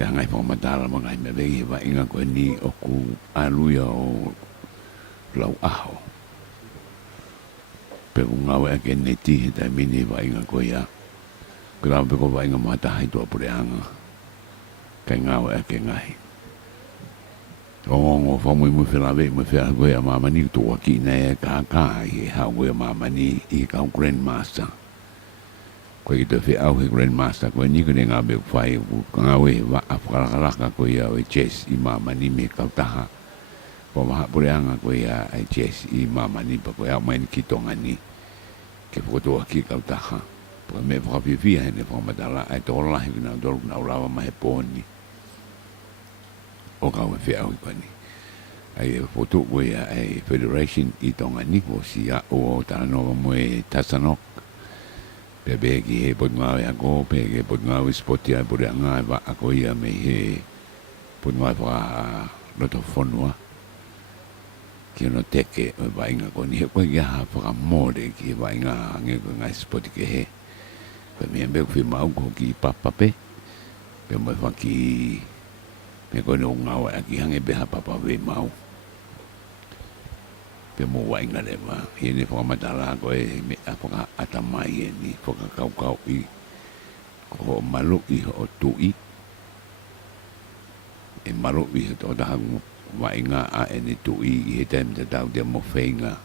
ia ngai whamatala ma ngai me vei he wainga koe ni o ku aluia o lau aho. Pe ku ngawe ake neti he tai mini wainga koe ia. Kura pe ko wainga mata hai tua pureanga. Kai ngawe ake ngai. O whamui mui whilawe mui whia koe a mamani tua ki nei e kākā I hau koe a mamani I kau Grandmaster. Koe ki te whia au he Grandmaster koe ni kone ngā me whai ngawe wa a whakarakaraka koe au e chess I mamani me kau taha. Ko maha pureanga koe a chess I mamani pa koe au maini ki tonga ni. Ke whakotoa ki kau taha. Pua me whakawhiwhia hene whakamatala ai tō lahi kina tōru kina urawa mahe pōni. O kau e whia au koe ni. Ai e whotu koe ai Federation I tonga ni o si a o tānoa mo e Tasanok. Pe ki he pot ngawe ako, pe ke pot ngawe spoti ai pure ngai wa ako ia me he pot ngawe whaka roto whonua. Ki ono teke o wainga ko ni he koe ki aha whakamore ki he wainga nge koe ngai spoti ke he. Koe mea mbeu whi mau ko ki papape. Pe mo whaki me koe no ngawe aki hange beha papa we mau. Pe mo wainga lewa. Hie ne whakamatala koe me a whaka atamai e ni whakakaukau I ko malu I o tui. E malu I he tō tahangu. Wainga a ene tui I he taim te tau te mo whainga.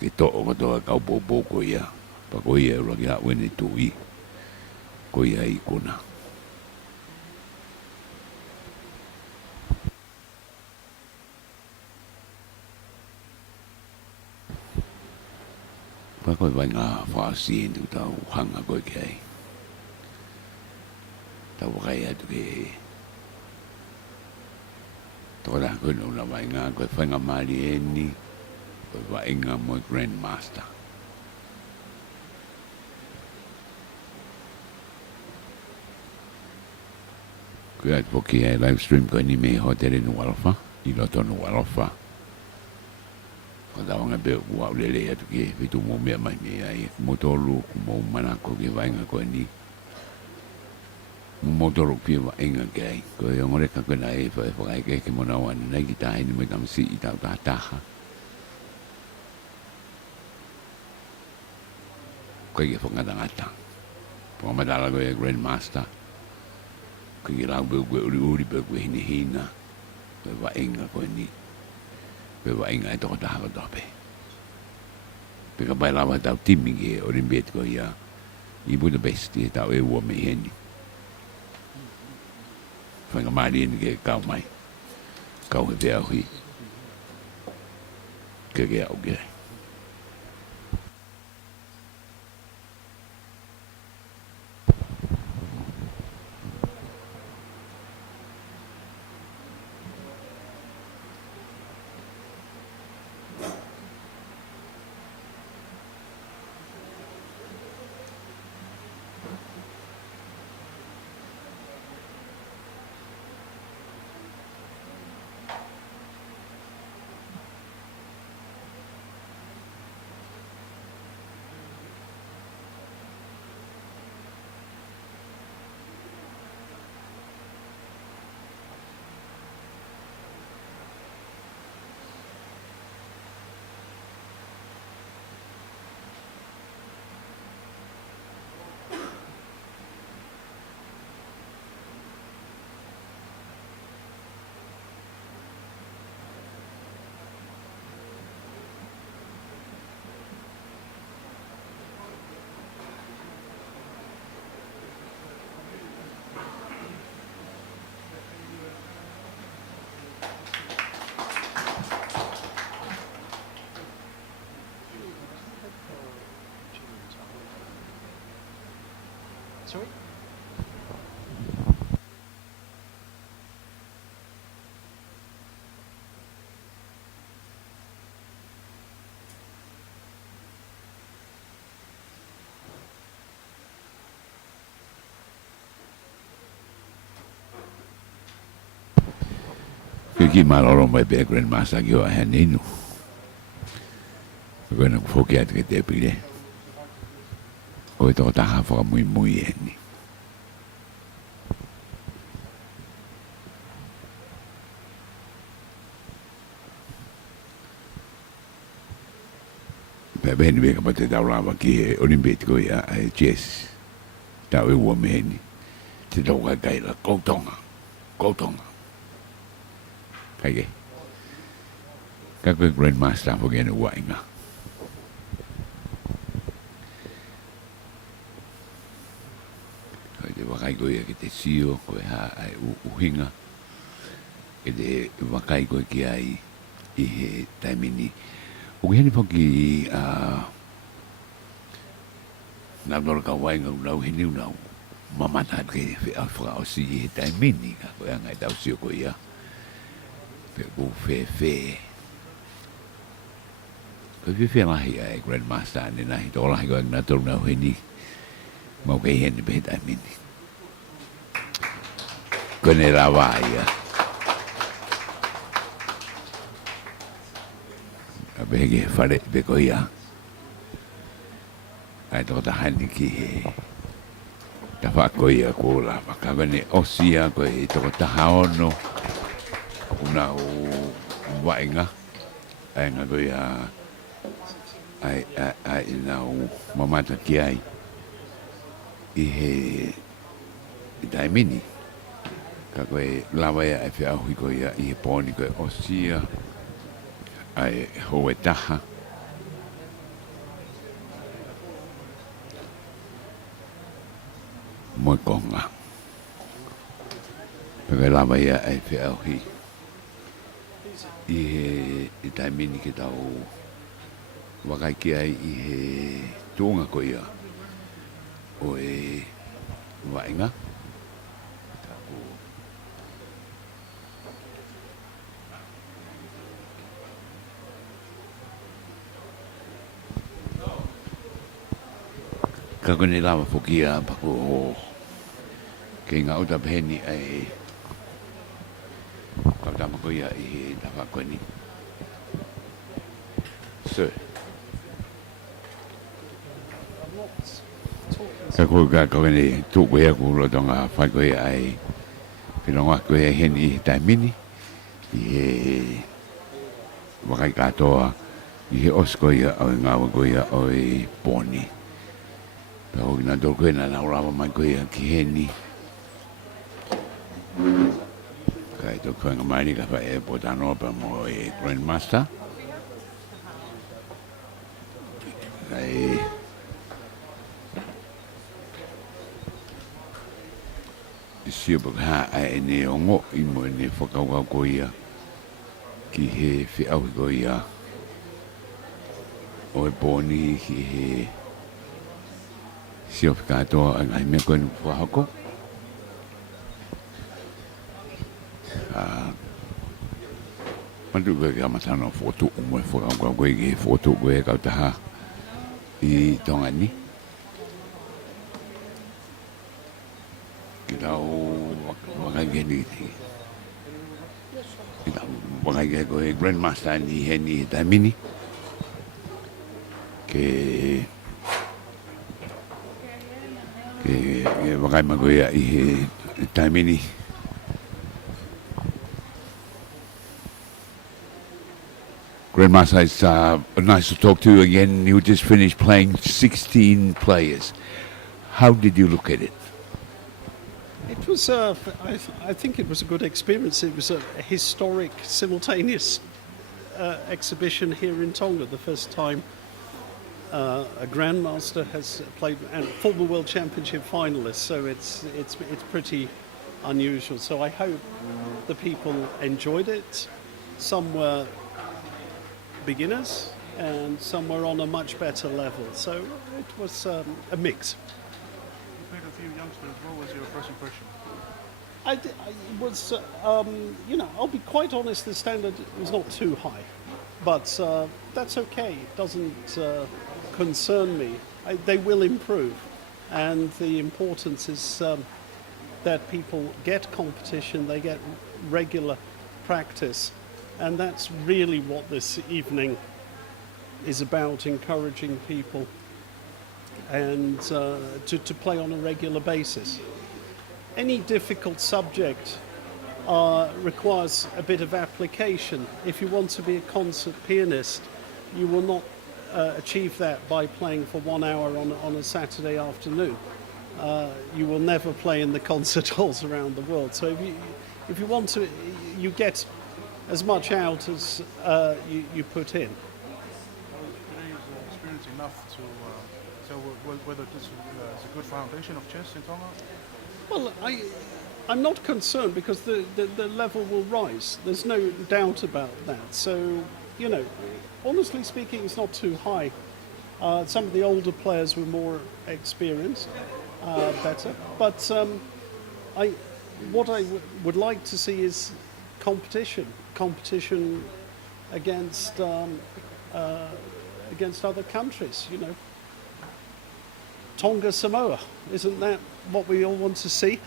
Ke tō o katoa kau pōpō ko ia. Pa ko ia ura ki hau ene tui. Ko ia I kuna. koe vai ngā whaasi tu tau hanga koe kei. Tau wakai atu ke tō rā koe nō na vai ngā koe whainga maari eni koe wainga mo Grandmaster. Koe atu poki ai live stream koe ni me hotere Nuku'alofa, I loto Nuku'alofa. Ko tawanga be ua ulele atu ke fitu mo mea mai mea ai motolu ku mo manako ke vainga koe ni. Motolu pia vainga ke ai. Koe ngoreka koe na e whakai ke mona wana nei ki tahe ni mai tamsi I tau tātaha. Koe ke whakatangata. Whakamatala koe Grandmaster. Koe ke lau be koe uri be koe hine hina. Koe vainga koe ni. Koe vainga e toko taha tope. Peka pai lawa tau timi ke Olympiad ko ia I Budapest e tau e ua mei heni. Whainga maari ni ke kau mai. Kau he te au hi. Ke au ke. Sorry? Ki malolo mai pe Grandmaster ki o a haninu. Koe na kufoki atu ke te pile. Koe tō taha whaka mui e ni. Pepe ni weka pa te tau lawa ki e Olympiad ko ia e Chess. Tau e ua me ni. Te tau kai kai la Tonga. Kai ke. Ka koe Grandmaster po kene ua inga. Koe te wakai koe ia ki te sio, koe ha ai uhinga. Ke te wakai koe ki ai I he taimini. O ke hene poki nā lora ka wainga unau he niu nau. Mamata ke whaka o si he taimini ka koe anga I tau sio koe ia. Pe ko fe. Ko fe lahi ai Grandmaster ni nahi to lahi ko na to na heni. Mau ke hen be ta mini. Ko ne la vaia. Abe ke fare be ko ia. Ai to ta hani ki ta fa ko ia ko la ka vene osia ko I to ta haono. Una wainga ai nga ko ia ai na mamata ki ai I he taimini ka koe lawa ia e whia hui ko ia I he pōni koe osia ai hoe taha moi konga ka lawa ia e whia hui I he taimini ki tau wakaiki ai I he tuunga ko ia o e wainga. Ka kone lava pokia pako o ke ngā uta peheni ai kautama ko ia I he tawa koe ni. Sir. Ka koe ka kone tūku ea kuro tonga whai koe ai whironga koe ai heni I taimini I he wakai katoa I he osko ia o ngāwa koe ia o I pōni. Pao kina tō koe na naurawa mai koe ia ki heni. Kai tō koe ngamari ka whae e potanoa pa mo e Grandmaster. Kai Sia baka ha ai ne ongo I mo ne whakaukau ko ia ki he whiau ko ia o e pōni ki he sia whakatoa ai mea koe nuku whahako. Mandu koe ka matano whotu mo e whakaukau koe ki he whotu koe kautaha I Tonga ni. Kita wakai ni kita wakai ko e Grandmaster ni he ni taimini ke wakai mago ia I he taimini Grandmaster, it's nice to talk to you again. You just finished playing 16 players. How did you look at it? It was, I think it was a good experience. It was a historic simultaneous exhibition here in Tonga, the first time a Grandmaster has played, and former World Championship finalist, so it's pretty unusual. So I hope the people enjoyed it. Some were beginners and some were on a much better level, so it was a mix. You played a few youngsters. What was your first impression? It was, I'll be quite honest, the standard was not too high, but that's okay. It doesn't concern me. They will improve, and the importance is that people get competition, they get regular practice, and that's really what this evening is about, encouraging people and to play on a regular basis. Any difficult subject requires a bit of application. If you want to be a concert pianist, you will not achieve that by playing for 1 hour on a Saturday afternoon. You will never play in the concert halls around the world. So if you want to, you get as much out as you put in. Today is experience enough to tell whether this is a good foundation of chess in Tonga? Well, I'm not concerned because the level will rise. There's no doubt about that. So, honestly speaking, it's not too high. Some of the older players were more experienced, better. But what I would like to see is competition against other countries. Tonga, Samoa, isn't that what we all want to see?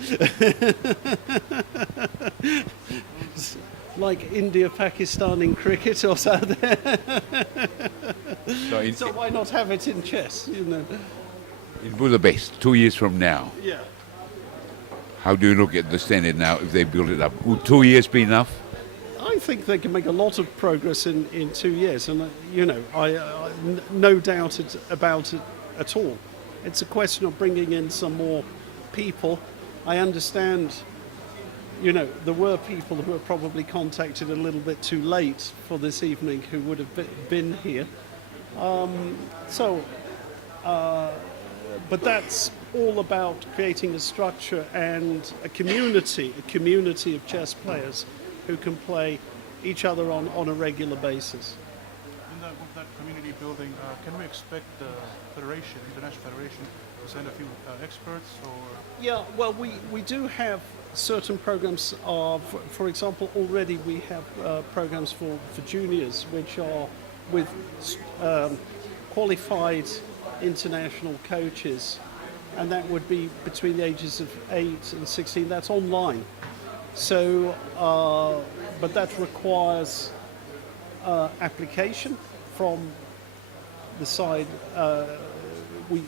Like India, Pakistan in cricket or something. So why not have it in chess? In Budapest, 2 years from now. Yeah. How do you look at the standard now if they build it up? Would 2 years be enough? I think they can make a lot of progress in 2 years, and I no doubt about it at all. It's a question of bringing in some more people. I understand, there were people who were probably contacted a little bit too late for this evening who would have been here. But that's all about creating a structure and a community of chess players who can play each other on a regular basis. In with that community building, can we expect the federation, international federation, to send a few experts, or? Yeah, well, we do have certain programs. For example, already we have programs for juniors, which are with qualified international coaches, and that would be between the ages of 8 and 16. That's online. So, but that requires application from the side. We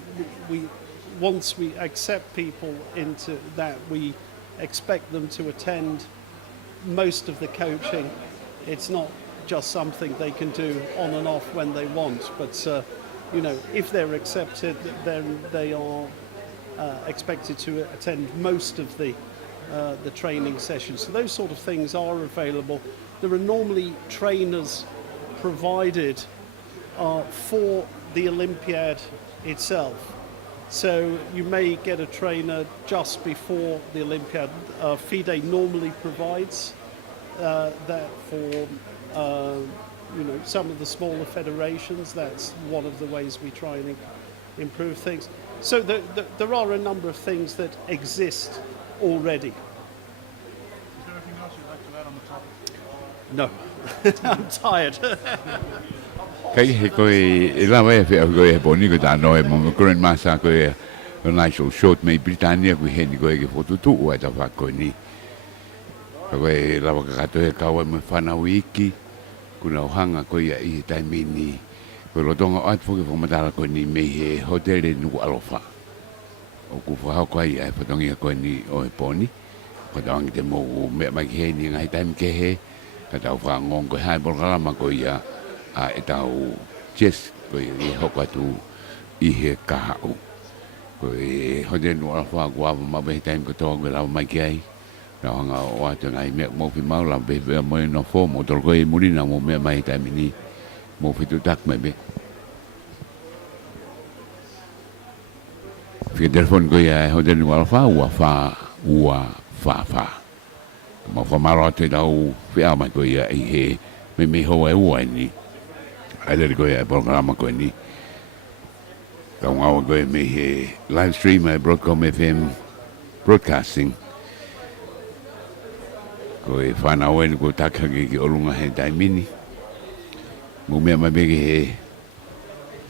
once we accept people into that, we expect them to attend most of the coaching. It's not just something they can do on and off when they want, but you know, if they're accepted, then they are expected to attend most of the training sessions. So those sort of things are available. There are normally trainers provided for the Olympiad itself. So you may get a trainer just before the Olympiad. FIDE normally provides that for you know, some of the smaller federations. That's one of the ways we try and improve things. So there are a number of things that exist already. Is there anything else you'd like to add on the topic? No, I'm tired. Kai he koe e lawa e whea koe he poni koe tāno e mo Grandmaster koe Nigel short me Britannia koe he ni koe ke whotutu ua ta whako ni. Koe lawa ka kato he kaua me whanau iki, kuna ohanga koe ia i he taimini, koe rotonga o atu whoke whamatara koe ni me he hotele Nuku'alofa. O ku whahau koe ia e whatongia koe ni o he poni, koe tawangi te mō mea mai ki he ni ngai taimi ke he, ka tau whangon koe hai borgarama koe ia, a e tau chess koe i hoko atu i he kahau. Koe hode nua wha kua mawe taim ko toa koe lau mai ki ai. Rau hanga o atu ngai mea mōwhi mau lau be vea moe no fō mo toro koe murina mo mea mai taim ni mōwhi tu tak mai be. Whika telefoni koe ia hode nua wha ua wha. Mo wha maro atu i tau whia mai koe ia i he me hoa e ua ni. Aile koe e programa koe ni. Kau ngawa koe me he live stream e Broadcom FM broadcasting. Koe whanau e ni koe takake ki orunga he taimini. Mo mea mai beke he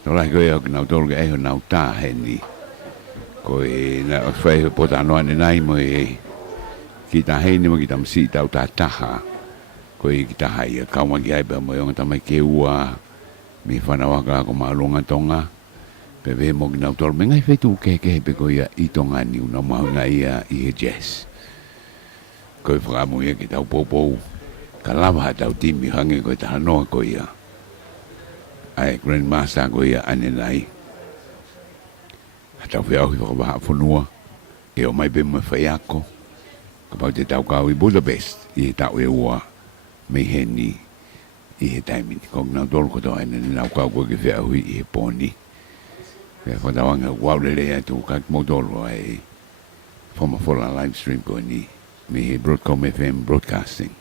norai koe au nau toruke eho nau tā he ni. Koe na whai he pota anoa ne nai mo e ki tā hei ni mo ki tam si tau tā taha. Koe ki taha ia kauma ki aipa mo yonga tamai ke ua mi whanawaka ko maalonga Tonga. Pe vehe mo ki nau toro me ngai whetu ke pe ko ia i Tonga niu na mahunga ia i he jazz. Koe whakamu ia ki tau popou. Ka lawa ha tau timi hange koe taha noa ko ia. Ai Grandmaster ko ia ane nai. Ha tau whiau hi whakawaha whanua. E o mai pe mo whaiako. Ka pau te tau kau i Budapest. I he tau e ua me he ni. I he taimini. Kong nau toro koto aina ni nau kau koe ke whia hui i he pōni. Pea whatawanga waurere atu kak motoro ai whamawhora live stream koe ni. Me he Broadcom FM broadcasting.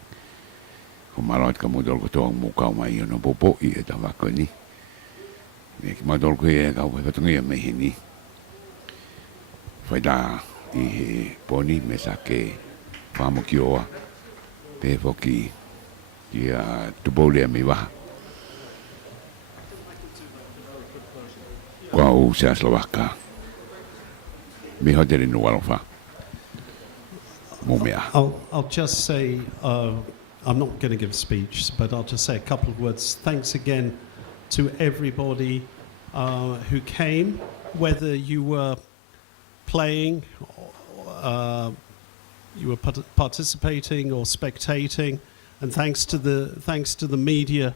Ko maro at ka motoro koto ang mukau mai i ono popo i e tawa koe ni. Me ki motoro koe e kau koe patungia me he ni. Whaida i he pōni me sa ke whamo ki oa. Pe foki ia tupolea mi waha. Kau se Slovaka. Mi hotele Nuku'alofa. Mumia. I'll just say, I'm not going to give a speech, but I'll just say a couple of words. Thanks again to everybody who came, whether you were playing, you were participating or spectating. And thanks to the media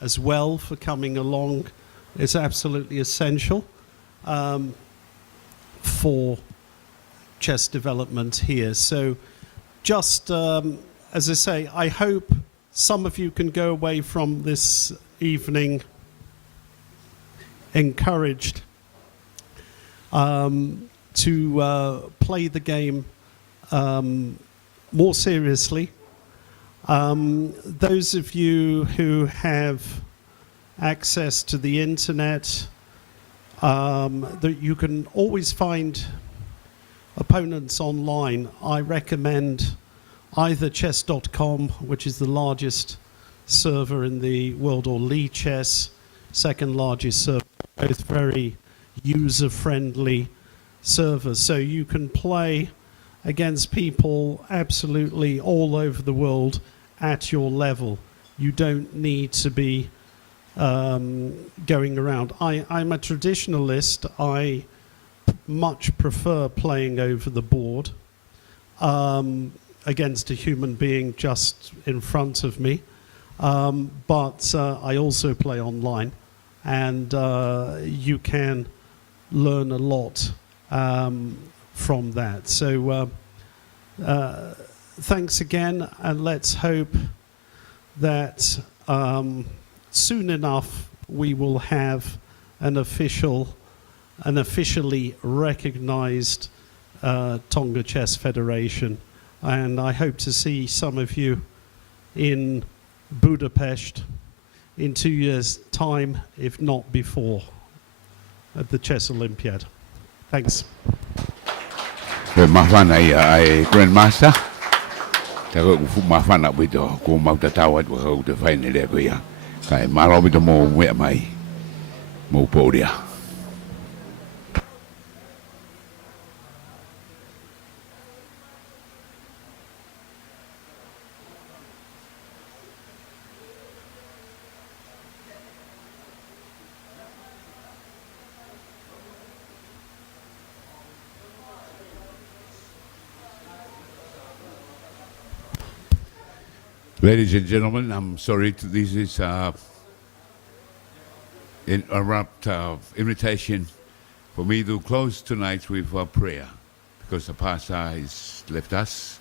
as well for coming along. It's absolutely essential for chess development here. So just as I say, I hope some of you can go away from this evening encouraged to play the game more seriously. Those of you who have access to the internet, that you can always find opponents online. I recommend either chess.com, which is the largest server in the world, or Lee Chess, second largest server, both very user-friendly servers. So you can play against people absolutely all over the world at your level. You don't need to be going around. I'm a traditionalist. I much prefer playing over the board against a human being just in front of me. But I also play online, and you can learn a lot from that. So thanks again, and let's hope that soon enough we will have an officially recognized Tonga Chess Federation, and I hope to see some of you in Budapest in 2 years' time, if not before, at the Chess Olympiad. Thanks. Mawhana ai Grandmaster. Tako ufu mawhana wito ko mau tatawat wa hau te whaine lea ko ia. Kai maro wito mo wea mai. Mo poria. Ladies and gentlemen, I'm sorry this is an abrupt invitation for me to close tonight with a prayer, because the pastor has left us.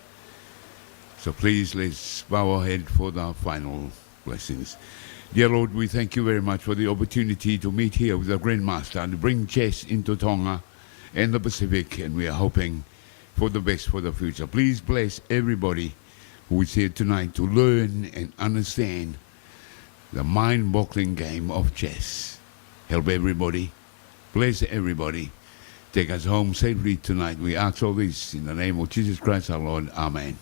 So please, let's bow our head for the final blessings. Dear Lord, we thank you very much for the opportunity to meet here with the Grandmaster and to bring chess into Tonga and the Pacific, and we are hoping for the best for the future. Please bless everybody who is here tonight to learn and understand the mind-boggling game of chess. Help everybody, bless everybody, take us home safely tonight. We ask all this in the name of Jesus Christ our Lord. Amen.